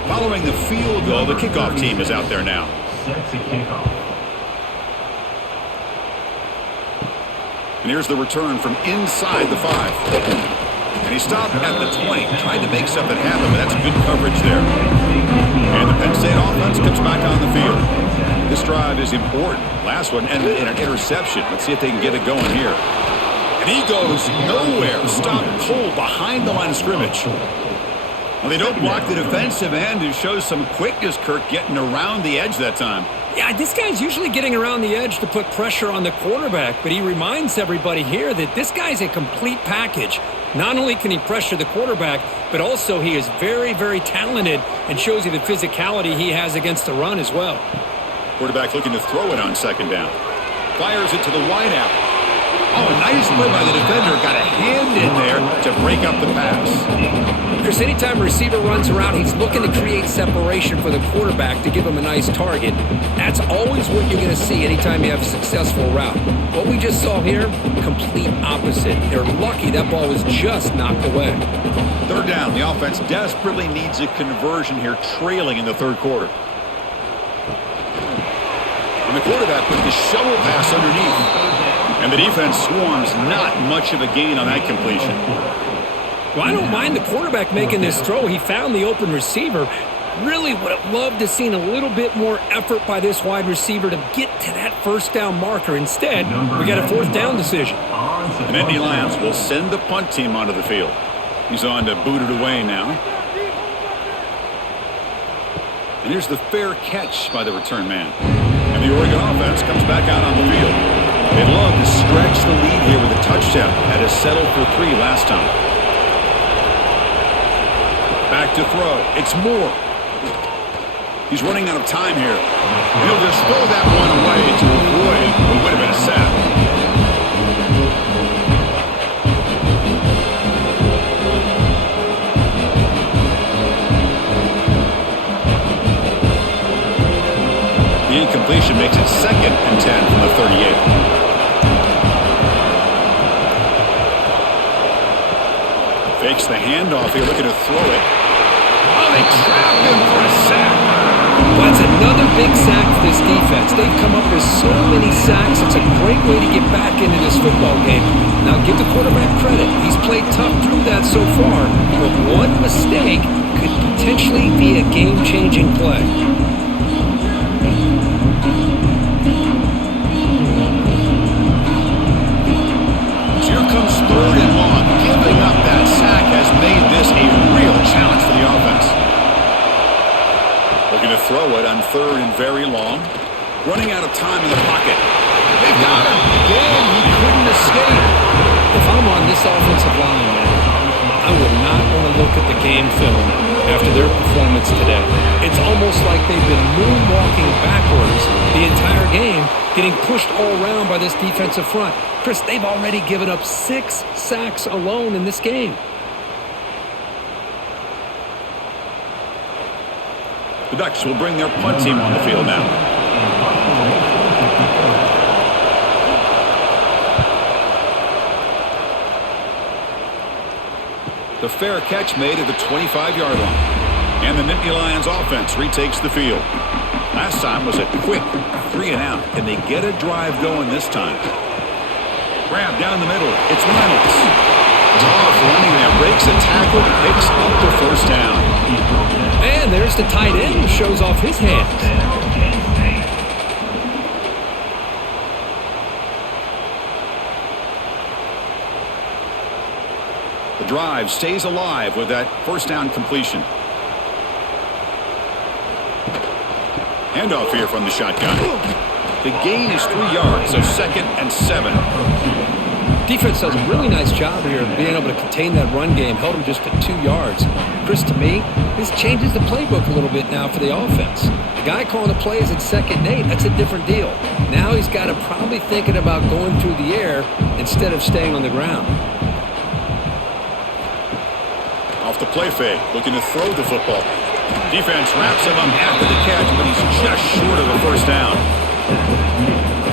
Following the field goal, the kickoff team is out there now. Set to kickoff. And here's the return from inside the 5. And he stopped at the 20, tried to make something happen, but that's good coverage there. And the Penn State offense comes back on the field. This drive is important. Last one ended in an interception. Let's see if they can get it going here. And he goes nowhere. Stopped cold behind the line of scrimmage. Well, they don't block the defensive end, who shows some quickness, Kirk, getting around the edge that time. Yeah, this guy's usually getting around the edge to put pressure on the quarterback, but he reminds everybody here that this guy's a complete package. Not only can he pressure the quarterback, but also he is very, very talented and shows you the physicality he has against the run as well. Quarterback looking to throw it on second down. Fires it to the wideout. Oh, a nice play by the defender. Got a hand in there to break up the pass. Chris, anytime a receiver runs around, he's looking to create separation for the quarterback to give him a nice target. That's always what you're going to see anytime you have a successful route. What we just saw here, complete opposite. They're lucky that ball was just knocked away. Third down. The offense desperately needs a conversion here, trailing in the third quarter. And the quarterback with the shovel pass underneath. And the defense swarms, not much of a gain on that completion. Well, I don't mind the quarterback making this throw. He found the open receiver. Really would have loved to seen a little bit more effort by this wide receiver to get to that first down marker. Instead, we got a fourth down decision. And Indy Lions will send the punt team onto the field. He's on to boot it away now. And here's the fair catch by the return man. And the Oregon offense comes back out on the field. They'd love to stretch the lead here with a touchdown. Had to settle for 3 last time. Back to throw. It's Moore. He's running out of time here. He'll just throw that one away to avoid what would have been a sack. The incompletion makes it 2nd and 10 from the 38. Fakes the handoff here, looking to throw it. Oh, they trap him for a sack. Well, that's another big sack for this defense. They've come up with so many sacks. It's a great way to get back into this football game. Now, give the quarterback credit. He's played tough through that so far, but one mistake could potentially be a game-changing play. Here comes 3rd and long. Giving up that sack has made this a real challenge for the offense. Looking to throw it on 3rd and very long. Running out of time in the pocket. They've got him. Again, he couldn't escape. If I'm on this offensive line, man, I would not want to look at the game film after their performance today. It's almost like they've been moonwalking backwards the entire game, getting pushed all around by this defensive front. Chris, they've already given up 6 sacks alone in this game. The Ducks will bring their punt team on the field now. The fair catch made at the 25-yard line. And the Nittany Lions offense retakes the field. Last time was a quick 3-and-out. Can they get a drive going this time? Grab down the middle. It's Reynolds. Tough running there. Breaks a tackle. Picks up the first down. And there's the tight end who shows off his hands. The drive stays alive with that first down completion. Handoff here from the shotgun. The gain is 3 yards, so 2nd and 7. Defense does a really nice job here of being able to contain that run game, held them just at 2 yards. Chris, to me, this changes the playbook a little bit now for the offense. The guy calling the plays at 2nd and 8, that's a different deal. Now he's got to probably thinking about going through the air instead of staying on the ground. Off the play fake, looking to throw the football. Defense wraps him up after the catch, but he's just short of the first down.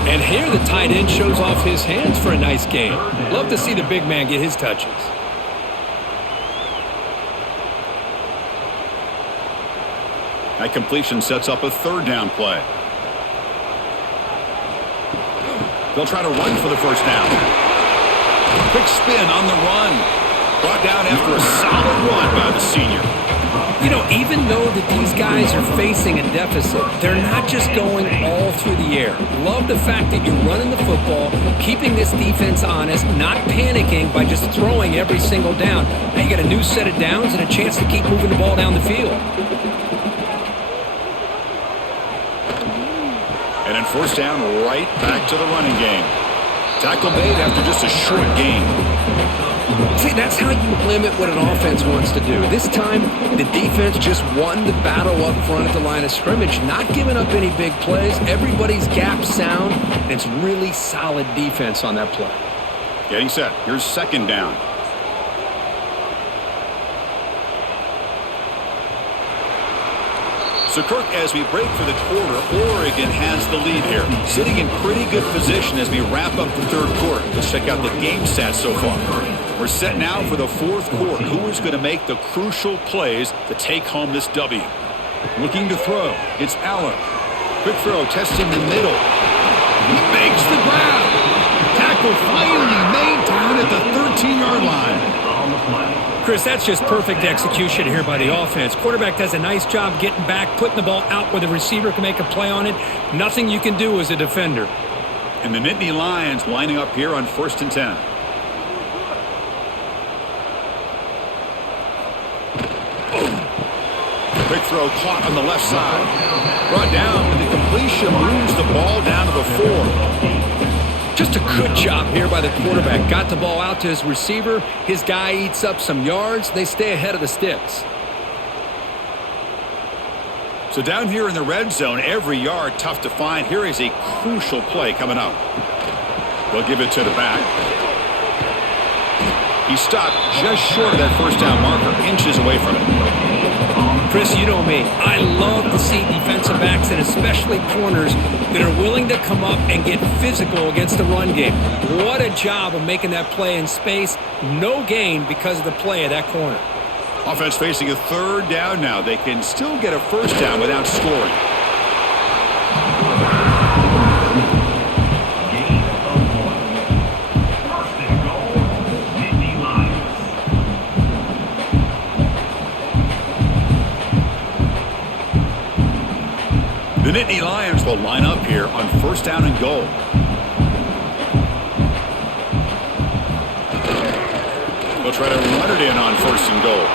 And here the tight end shows off his hands for a nice gain. Love to see the big man get his touches. That completion sets up a 3rd down play. They'll try to run for the first down. Quick spin on the run. Brought down after a solid run by the senior. You know, even though that these guys are facing a deficit, they're not just going all through the air. Love the fact that you're running the football, keeping this defense honest, not panicking by just throwing every single down. Now you got a new set of downs and a chance to keep moving the ball down the field. And then first down, right back to the running game. Tackle made after just a short gain. See, that's how you limit what an offense wants to do. This time, the defense just won the battle up front at the line of scrimmage, not giving up any big plays. Everybody's gap sound, and it's really solid defense on that play. Getting set. Here's 2nd down. So, Kirk, as we break for the quarter, Oregon has the lead here. Sitting in pretty good position as we wrap up the 3rd quarter. Let's check out the game stats so far. We're set now for the 4th quarter. Who is going to make the crucial plays to take home this W? Looking to throw. It's Allen. Quick throw, testing the middle. He makes the grab. Tackle finally made down at the 13-yard line. Chris, that's just perfect execution here by the offense. Quarterback does a nice job getting back, putting the ball out where the receiver can make a play on it. Nothing you can do as a defender. And the Nittany Lions lining up here on 1st and 10. Quick throw caught on the left side. Brought down, and the completion moves the ball down to the 4. Just a good job here by the quarterback. Got the ball out to his receiver. His guy eats up some yards. They stay ahead of the sticks. So down here in the red zone, every yard tough to find. Here is a crucial play coming up. They'll give it to the back. He stopped just short of that first down marker, inches away from it. Chris, you know me. I love to see defensive backs and especially corners that are willing to come up and get physical against the run game. What a job of making that play in space. No gain because of the play of that corner. Offense facing a third down now. They can still get a first down without scoring. Gain of 1. First and goal, Nittany Lions. The Nittany Lions will line up here on first down and goal. They'll try to run it in on first and goal.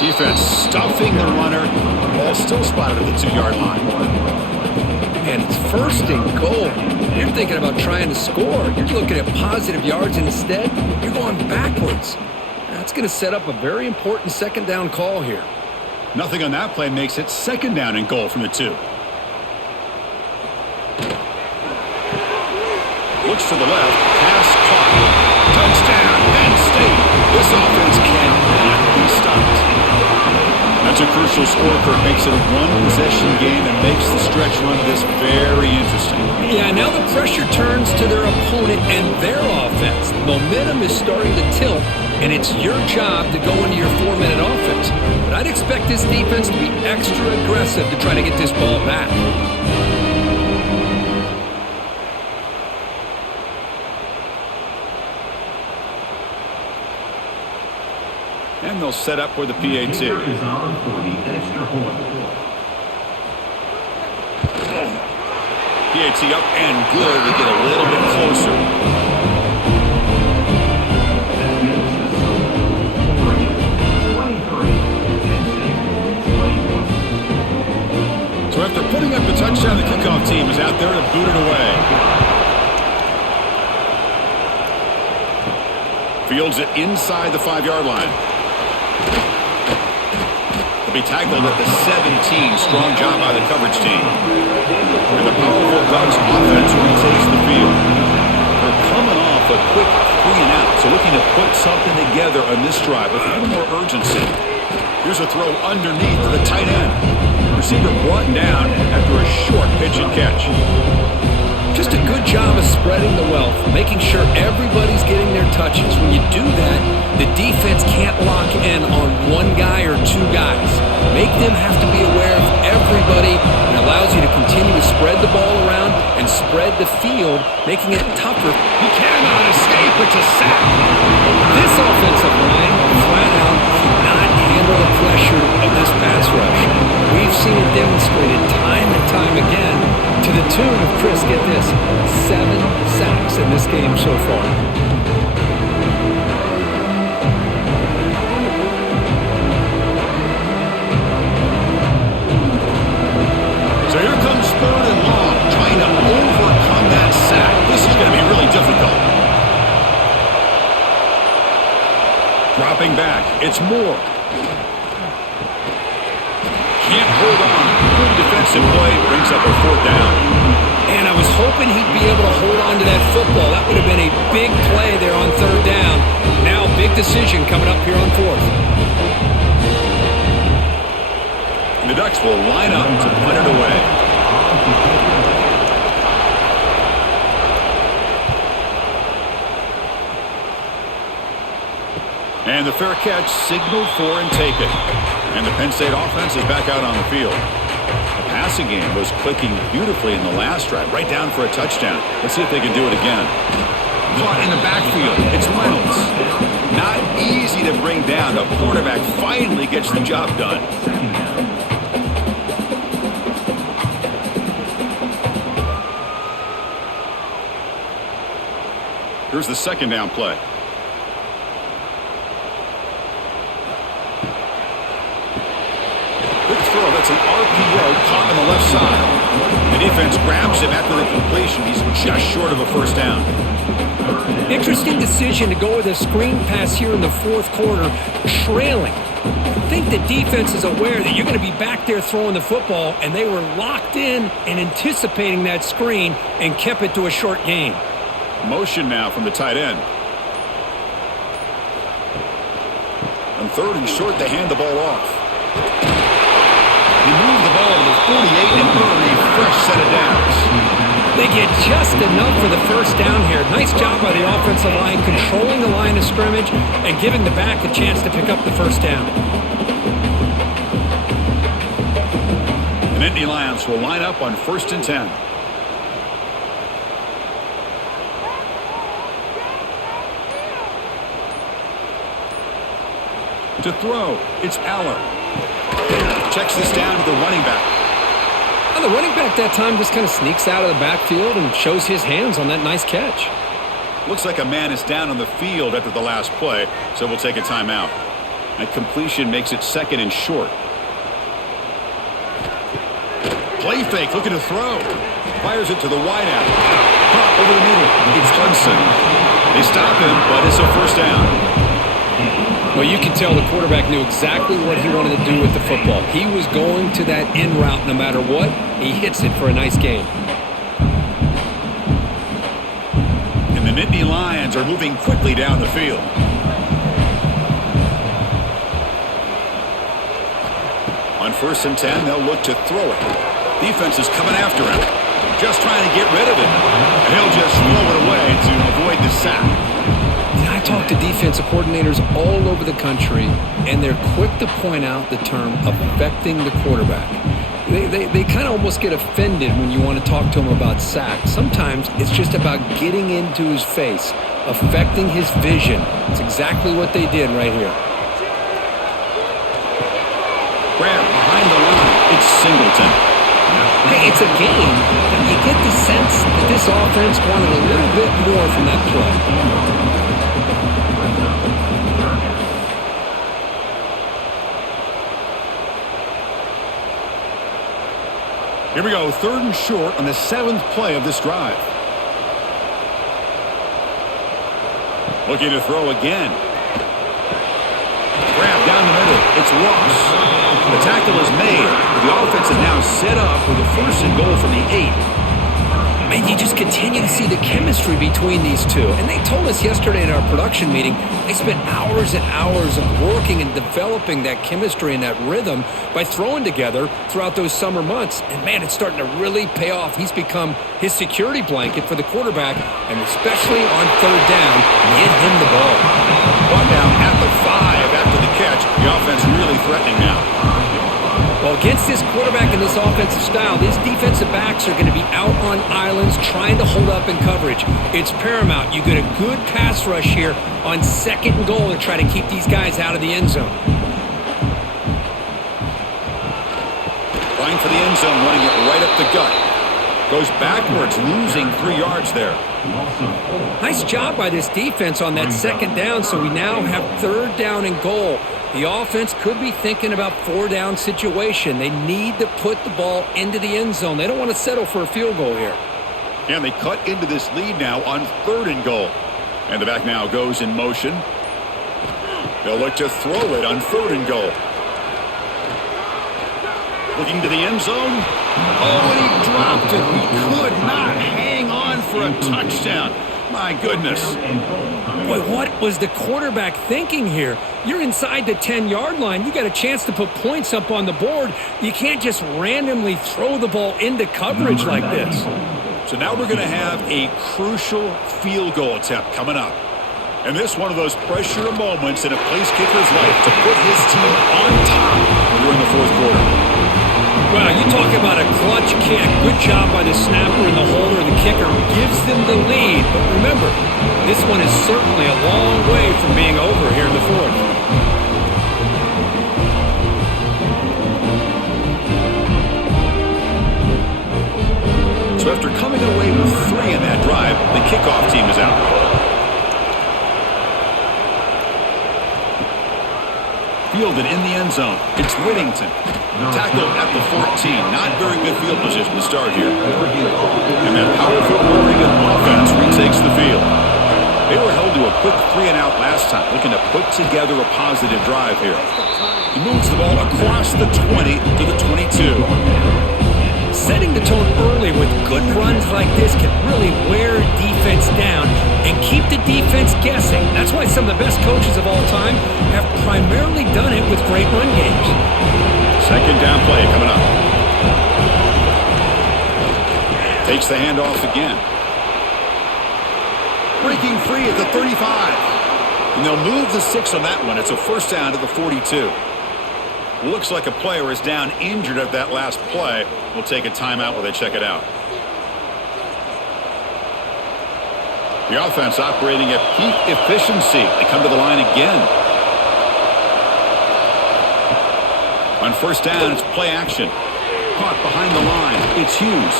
Defense stuffing the runner. Ball still spotted at the 2-yard line. And it's first and goal. You're thinking about trying to score. You're looking at positive yards, and instead, you're going backwards. That's going to set up a very important second down call here. Nothing on that play makes it second down and goal from the 2. Looks to the left. Pass caught. Touchdown, Penn State. This offense cannot be stopped. That's a crucial score for it. Makes it a one-possession game and makes the stretch run of this very interesting. Yeah, now the pressure turns to their opponent and their offense. Momentum is starting to tilt, and it's your job to go into your 4-minute offense. But I'd expect this defense to be extra aggressive to try to get this ball back. And they'll set up for the PAT. Kicker is on for the extra point. PAT up and good. They get a little bit closer. That gives us 23, Penn State 21. So after putting up the touchdown, the kickoff team is out there to boot it away. Fields it inside the 5-yard line. Be tackled at the 17. Strong job by the coverage team. And the powerful Ducks offense retakes the field. They're coming off a quick 3-and-out, so looking to put something together on this drive with a little more urgency. Here's a throw underneath to the tight end. Receiver brought down after a short pitch and catch. Just a good job of spreading the wealth, making sure everybody's getting their touches. When you do that, the defense can't lock in on one guy or 2 guys. Make them have to be aware of everybody, and allows you to continue to spread the ball around and spread the field, making it tougher. He cannot escape. It's a sack. This offensive line, flat out, cannot handle the pressure of this pass rush. We've seen it demonstrated time and time again, to the tune of, Chris, get this, 7 sacks in this game so far. So here comes 3rd and long, trying to overcome that sack. This is going to be really difficult. Dropping back, it's Moore. Can't hold on. Good defensive play, brings up a 4th down. And I was hoping he'd be able to hold on to that football. That would have been a big play there on 3rd down. Now, big decision coming up here on 4th. And the Ducks will line up to punt it away. And the fair catch signaled for and taken. And the Penn State offense is back out on the field. The passing game was clicking beautifully in the last drive, right down for a touchdown. Let's see if they can do it again. Caught in the backfield. It's Reynolds. Not easy to bring down. The quarterback finally gets the job done. Here's the 2nd down play. Quick throw. That's an RPO caught on the left side. The defense grabs him after the completion. He's just short of a first down. Interesting decision to go with a screen pass here in the 4th quarter, trailing. I think the defense is aware that you're going to be back there throwing the football, and they were locked in and anticipating that screen and kept it to a short gain. Motion now from the tight end. On 3rd and short, they hand the ball off. He moved the ball to the 48 and earned a fresh set of downs. They get just enough for the first down here. Nice job by the offensive line, controlling the line of scrimmage and giving the back a chance to pick up the first down. The Nittany Lions will line up on 1st and 10. To throw, it's Aller. Checks this down to the running back. Well, the running back that time just kind of sneaks out of the backfield and shows his hands on that nice catch. Looks like a man is down on the field after the last play, so we'll take a timeout. That completion makes it 2nd and short. Play fake, looking to throw. Fires it to the wideout. Pop over the middle. It's Hudson. They stop him, but it's a first down. Well, you can tell the quarterback knew exactly what he wanted to do with the football. He was going to that in route no matter what. He hits it for a nice gain. And the Nittany Lions are moving quickly down the field. On 1st and 10, they'll look to throw it. Defense is coming after him. Just trying to get rid of it. And he'll just throw it away to avoid the sack. I talk to defensive coordinators all over the country, and they're quick to point out the term affecting the quarterback. They kind of almost get offended when you want to talk to them about sacks. Sometimes it's just about getting into his face, affecting his vision. It's exactly what they did right here. Grab behind the line. It's Singleton. Hey, it's a game, but you get the sense that this offense wanted a little bit more from that play. Here we go, 3rd and short on the 7th play of this drive. Looking to throw again. Grab down the middle. It's Ross. The tackle is made. The offense is now set up with a 1st and goal from the 8. Man, you just continue to see the chemistry between these two. And they told us yesterday in our production meeting, they spent hours and hours of working and developing that chemistry and that rhythm by throwing together throughout those summer months. And man, it's starting to really pay off. He's become his security blanket for the quarterback, and especially on 3rd down, get him the ball. Brought down at the 5 after the catch. The offense really threatening now. Well, against this quarterback and this offensive style, these defensive backs are going to be out on islands trying to hold up in coverage. It's paramount. You get a good pass rush here on 2nd and goal to try to keep these guys out of the end zone. Going for the end zone, running it right up the gut. Goes backwards, losing 3 yards there. Nice job by this defense on that 2nd down, so we now have 3rd down and goal. The offense could be thinking about 4-down situation. They need to put the ball into the end zone. They don't want to settle for a field goal here. And they cut into this lead now on 3rd and goal. And the back now goes in motion. They'll look to throw it on 3rd and goal. Looking to the end zone. Oh, and he dropped it. He could not hang on for a touchdown. My goodness. Boy, what was the quarterback thinking here? You're inside the 10-yard line. You got a chance to put points up on the board. You can't just randomly throw the ball into coverage like this. So now we're going to have a crucial field goal attempt coming up. And this one of those pressure moments in a place kicker's life to put his team on top during the 4th quarter. Well, you talk about a clutch kick. Good job by the snapper and the holder. The kicker gives them the lead. But remember, this one is certainly a long way from being over here in the 4th. So after coming away with 3 in that drive, the kickoff team is out. Fielded in the end zone. It's Whittington. Tackled at the 14. Not very good field position to start here. And that powerful Oregon offense retakes the field. They were held to a quick 3-and-out last time, looking to put together a positive drive here. He moves the ball across the 20 to the 22. Setting the tone early with good runs like this can really wear defense down and keep the defense guessing. That's why some of the best coaches of all time have primarily done it with great run games. 2nd down play coming up. Takes the handoff again. Breaking free at the 35. And they'll move the 6 on that one. It's a first down to the 42. Looks like a player is down injured at that last play. We'll take a timeout while they check it out. The offense operating at peak efficiency. They come to the line again. On first down, it's play action. Caught behind the line. It's Hughes.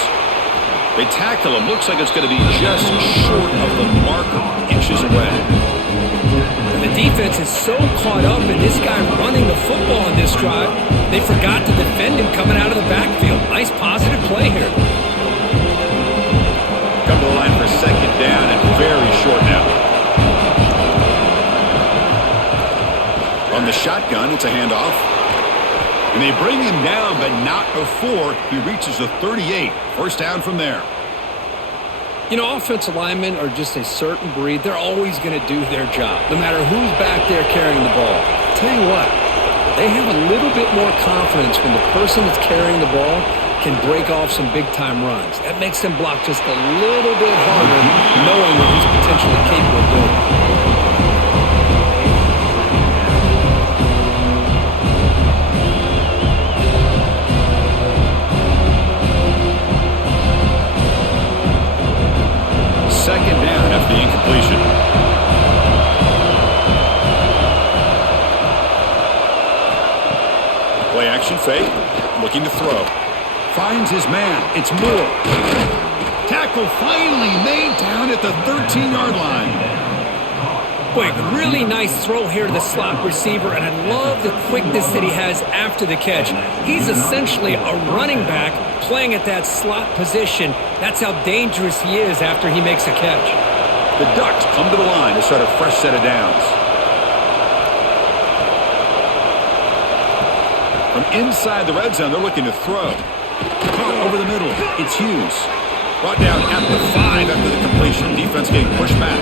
They tackle him. Looks like it's going to be just short of the marker, inches away. The defense is so caught up in this guy running the football in this drive, they forgot to defend him coming out of the backfield. Nice positive play here. Come to the line for second down and very short now. On the shotgun, it's a handoff. And they bring him down, but not before he reaches the 38. First down from there. You know, offensive linemen are just a certain breed. They're always going to do their job, no matter who's back there carrying the ball. I'll tell you what, they have a little bit more confidence when the person that's carrying the ball can break off some big-time runs. That makes them block just a little bit harder, knowing what he's potentially capable of doing. Second down after the incompletion. Play action fake. Looking to throw. Finds his man. It's Moore. Tackle finally made down at the 13-yard line. Boy, really nice throw here to the slot receiver, and I love the quickness that he has after the catch. He's essentially a running back playing at that slot position. That's how dangerous he is after he makes a catch. The Ducks come to the line to start a fresh set of downs. From inside the red zone, they're looking to throw. Caught over the middle. It's Hughes. Brought down at the 5 after the completion. Defense getting pushed back.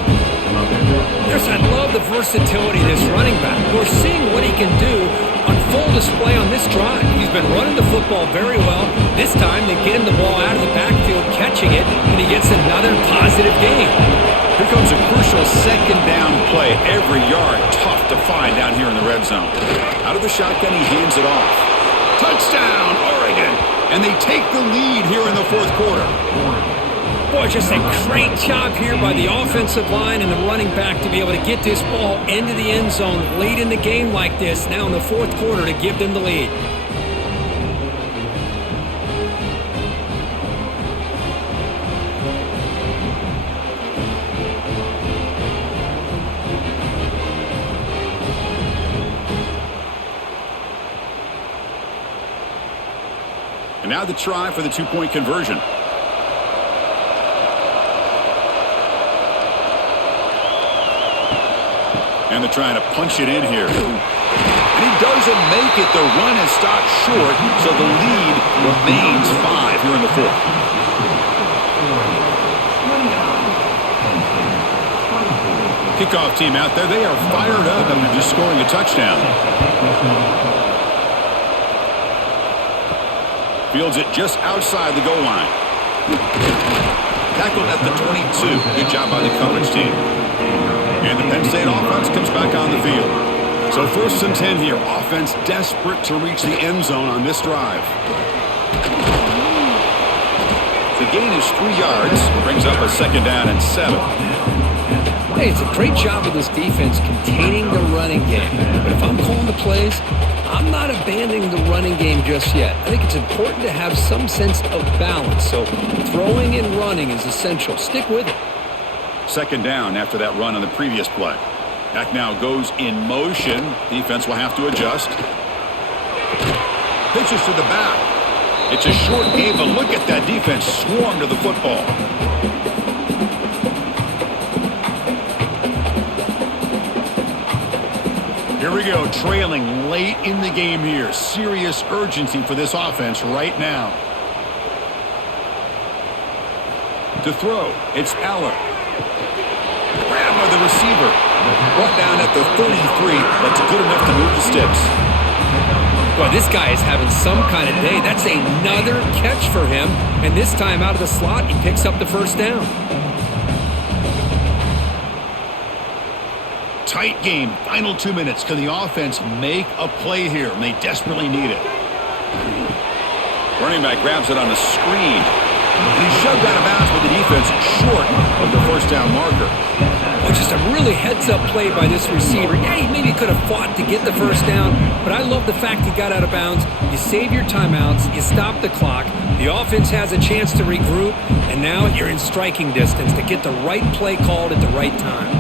Chris, I love the versatility of this running back. We're seeing what he can do on full display on this drive. He's been running the football very well. This time they get him the ball out of the backfield, catching it, and he gets another positive gain. Here comes a crucial second down play. Every yard tough to find down here in the red zone. Out of the shotgun, he hands it off. Touchdown, Oregon! And they take the lead here in the fourth quarter. Boy, just a great job here by the offensive line and the running back to be able to get this ball into the end zone late in the game like this, now in the fourth quarter, to give them the lead. And now the try for the two-point conversion. And they're trying to punch it in here. And he doesn't make it. The run is stopped short, so the lead remains 5 here in the fourth. Kickoff team out there. They are fired up after just scoring a touchdown. Fields it just outside the goal line. Tackled at the 22. Good job by the coverage team. And the Penn State offense comes back on the field. So first and 10 here. Offense desperate to reach the end zone on this drive. The gain is 3 yards. Brings up a second down and 7. Hey, it's a great job of this defense containing the running game. But if I'm calling the plays, I'm not abandoning the running game just yet. I think it's important to have some sense of balance. So throwing and running is essential. Stick with it. Second down after that run on the previous play. Back now goes in motion. Defense will have to adjust. Pitches to the back. It's a short game, but look at that defense swarm to the football. Here we go, trailing late in the game here. Serious urgency for this offense right now. To throw, it's Aller. Grabbed by the receiver. Brought down at the 33. That's good enough to move the sticks. Boy, this guy is having some kind of day. That's another catch for him. And this time out of the slot, he picks up the first down. Tight game. Final 2 minutes. Can the offense make a play here? And they desperately need it. Running back grabs it on the screen. And he's shoved out of bounds with the defense short of the first down marker. Well, just a really heads-up play by this receiver. Yeah, he maybe could have fought to get the first down, but I love the fact he got out of bounds. You save your timeouts, you stop the clock, the offense has a chance to regroup, and now you're in striking distance to get the right play called at the right time.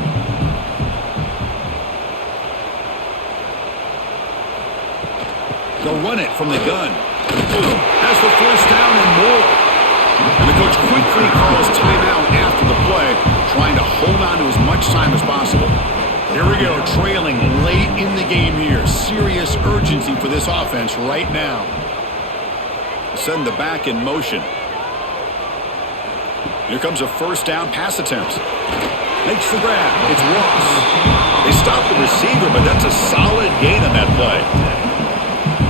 They'll run it from the gun. Has the first down and more. And the coach quickly calls timeout after the play, trying to hold on to as much time as possible. Here we go, trailing late in the game here. Serious urgency for this offense right now. Send the back in motion. Here comes a first down pass attempt. Makes the grab. It's Ross. They stop the receiver, but that's a solid gain on that play.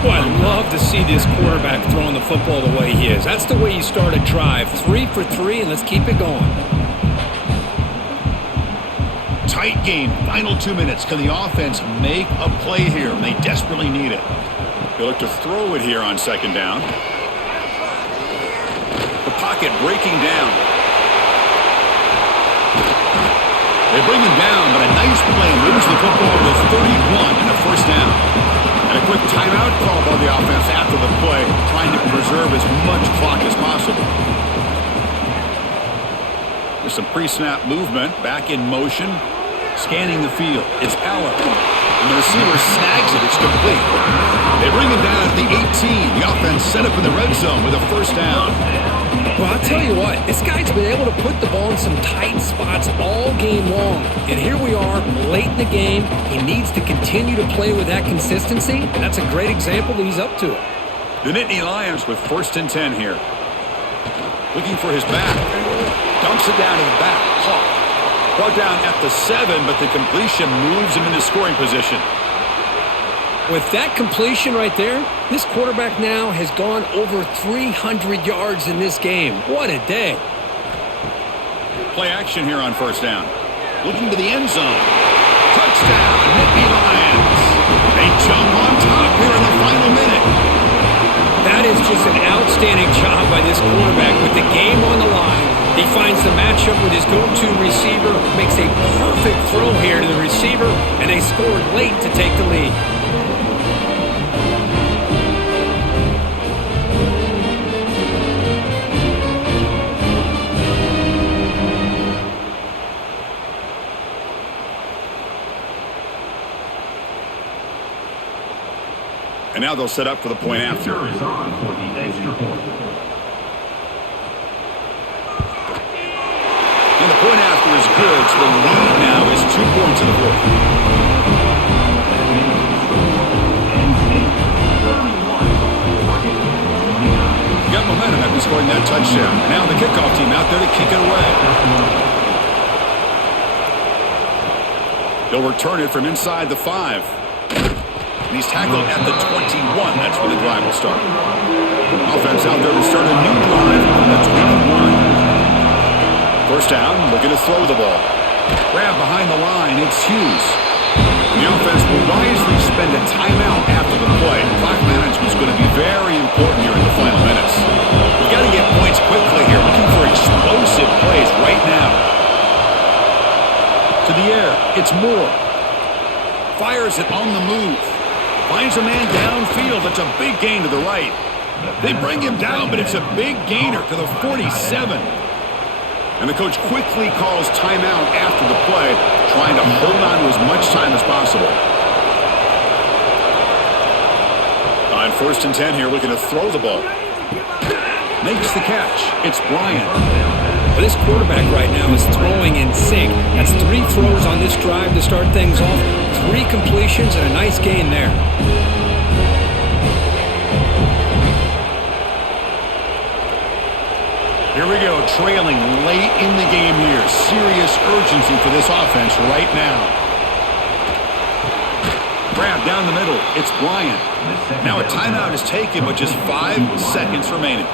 Boy, I love to see this quarterback throwing the football the way he is. That's the way you start a drive. 3 for 3, and let's keep it going. Tight game. Final 2 minutes. Can the offense make a play here? And they desperately need it. They look to throw it here on second down. The pocket breaking down. They bring him down, but a nice play moves the football to 31 and a first down. And a quick timeout call by the offense after the play, trying to preserve as much clock as possible. There's some pre-snap movement, back in motion, scanning the field. It's Allen, and the receiver snags it. It's complete. They bring him down at the 18. The offense set up in the red zone with a first down. Well, I'll tell you what, this guy's been able to put the ball in some tight spots all game long. And here we are, late in the game. He needs to continue to play with that consistency, and that's a great example that he's up to it. The Nittany Lions with 1st and 10 here. Looking for his back. Dumps it down to the back. Hawk. Brought down at the 7, but the completion moves him into scoring position. With that completion right there, this quarterback now has gone over 300 yards in this game. What a day. Play action here on first down. Looking to the end zone. Touchdown, Nittany Lions. They jump on top here in the final minute. That is just an outstanding job by this quarterback with the game on the line. He finds the matchup with his go-to receiver, makes a perfect throw here to the receiver, and they scored late to take the lead. And now they'll set up for the point after. Is on for the extra point. And the point after is good, so the lead now is 2 points in the fourth. Got momentum after scoring that touchdown. Now the kickoff team out there to kick it away. They'll return it from inside the 5. And he's tackled at the 21. That's where the drive will start. Offense out there to start a new drive on the 21. First down, looking to throw the ball. Grab behind the line, it's Hughes. The offense will wisely spend a timeout after the play. Clock management is going to be very important here in the final minutes. We've got to get points quickly here, looking for explosive plays right now. To the air, it's Moore. Fires it on the move. Finds a man downfield. It's a big gain to the right. They bring him down, but it's a big gainer to the 47. And the coach quickly calls timeout after the play, trying to hold on to as much time as possible. On 1st and 10 here, looking to throw the ball. Makes the catch. It's Bryant. Well, this quarterback right now is throwing in sync. That's 3 throws on this drive to start things off. 3 completions and a nice gain there. Here we go, trailing late in the game here. Serious urgency for this offense right now. grab down the middle. It's Bryant. Now a timeout is taken, but just 5 seconds remaining.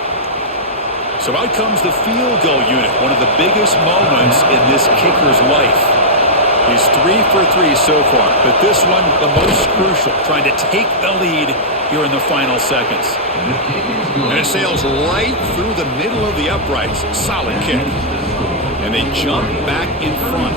So out comes the field goal unit, one of the biggest moments in this kicker's life. He's 3 for 3 so far, but this one the most crucial, trying to take the lead here in the final seconds. And it sails right through the middle of the uprights. Solid kick. And they jump back in front.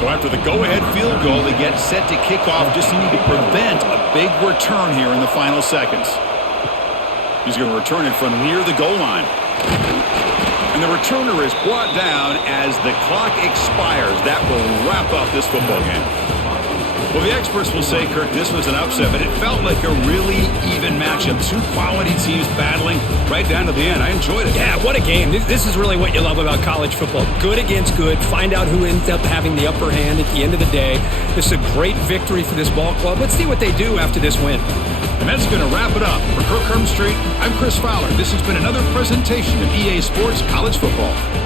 So after the go-ahead field goal, they get set to kick off. Just need to prevent a big return here in the final seconds. He's going to return it from near the goal line. And the returner is brought down as the clock expires. That will wrap up this football game. Well, the experts will say, Kirk, this was an upset, but it felt like a really even matchup. Two quality teams battling right down to the end. I enjoyed it. Yeah, what a game. This is really what you love about college football. Good against good. Find out who ends up having the upper hand at the end of the day. This is a great victory for this ball club. Let's see what they do after this win. And that's going to wrap it up. For Kirk Street, I'm Chris Fowler. This has been another presentation of EA Sports College Football.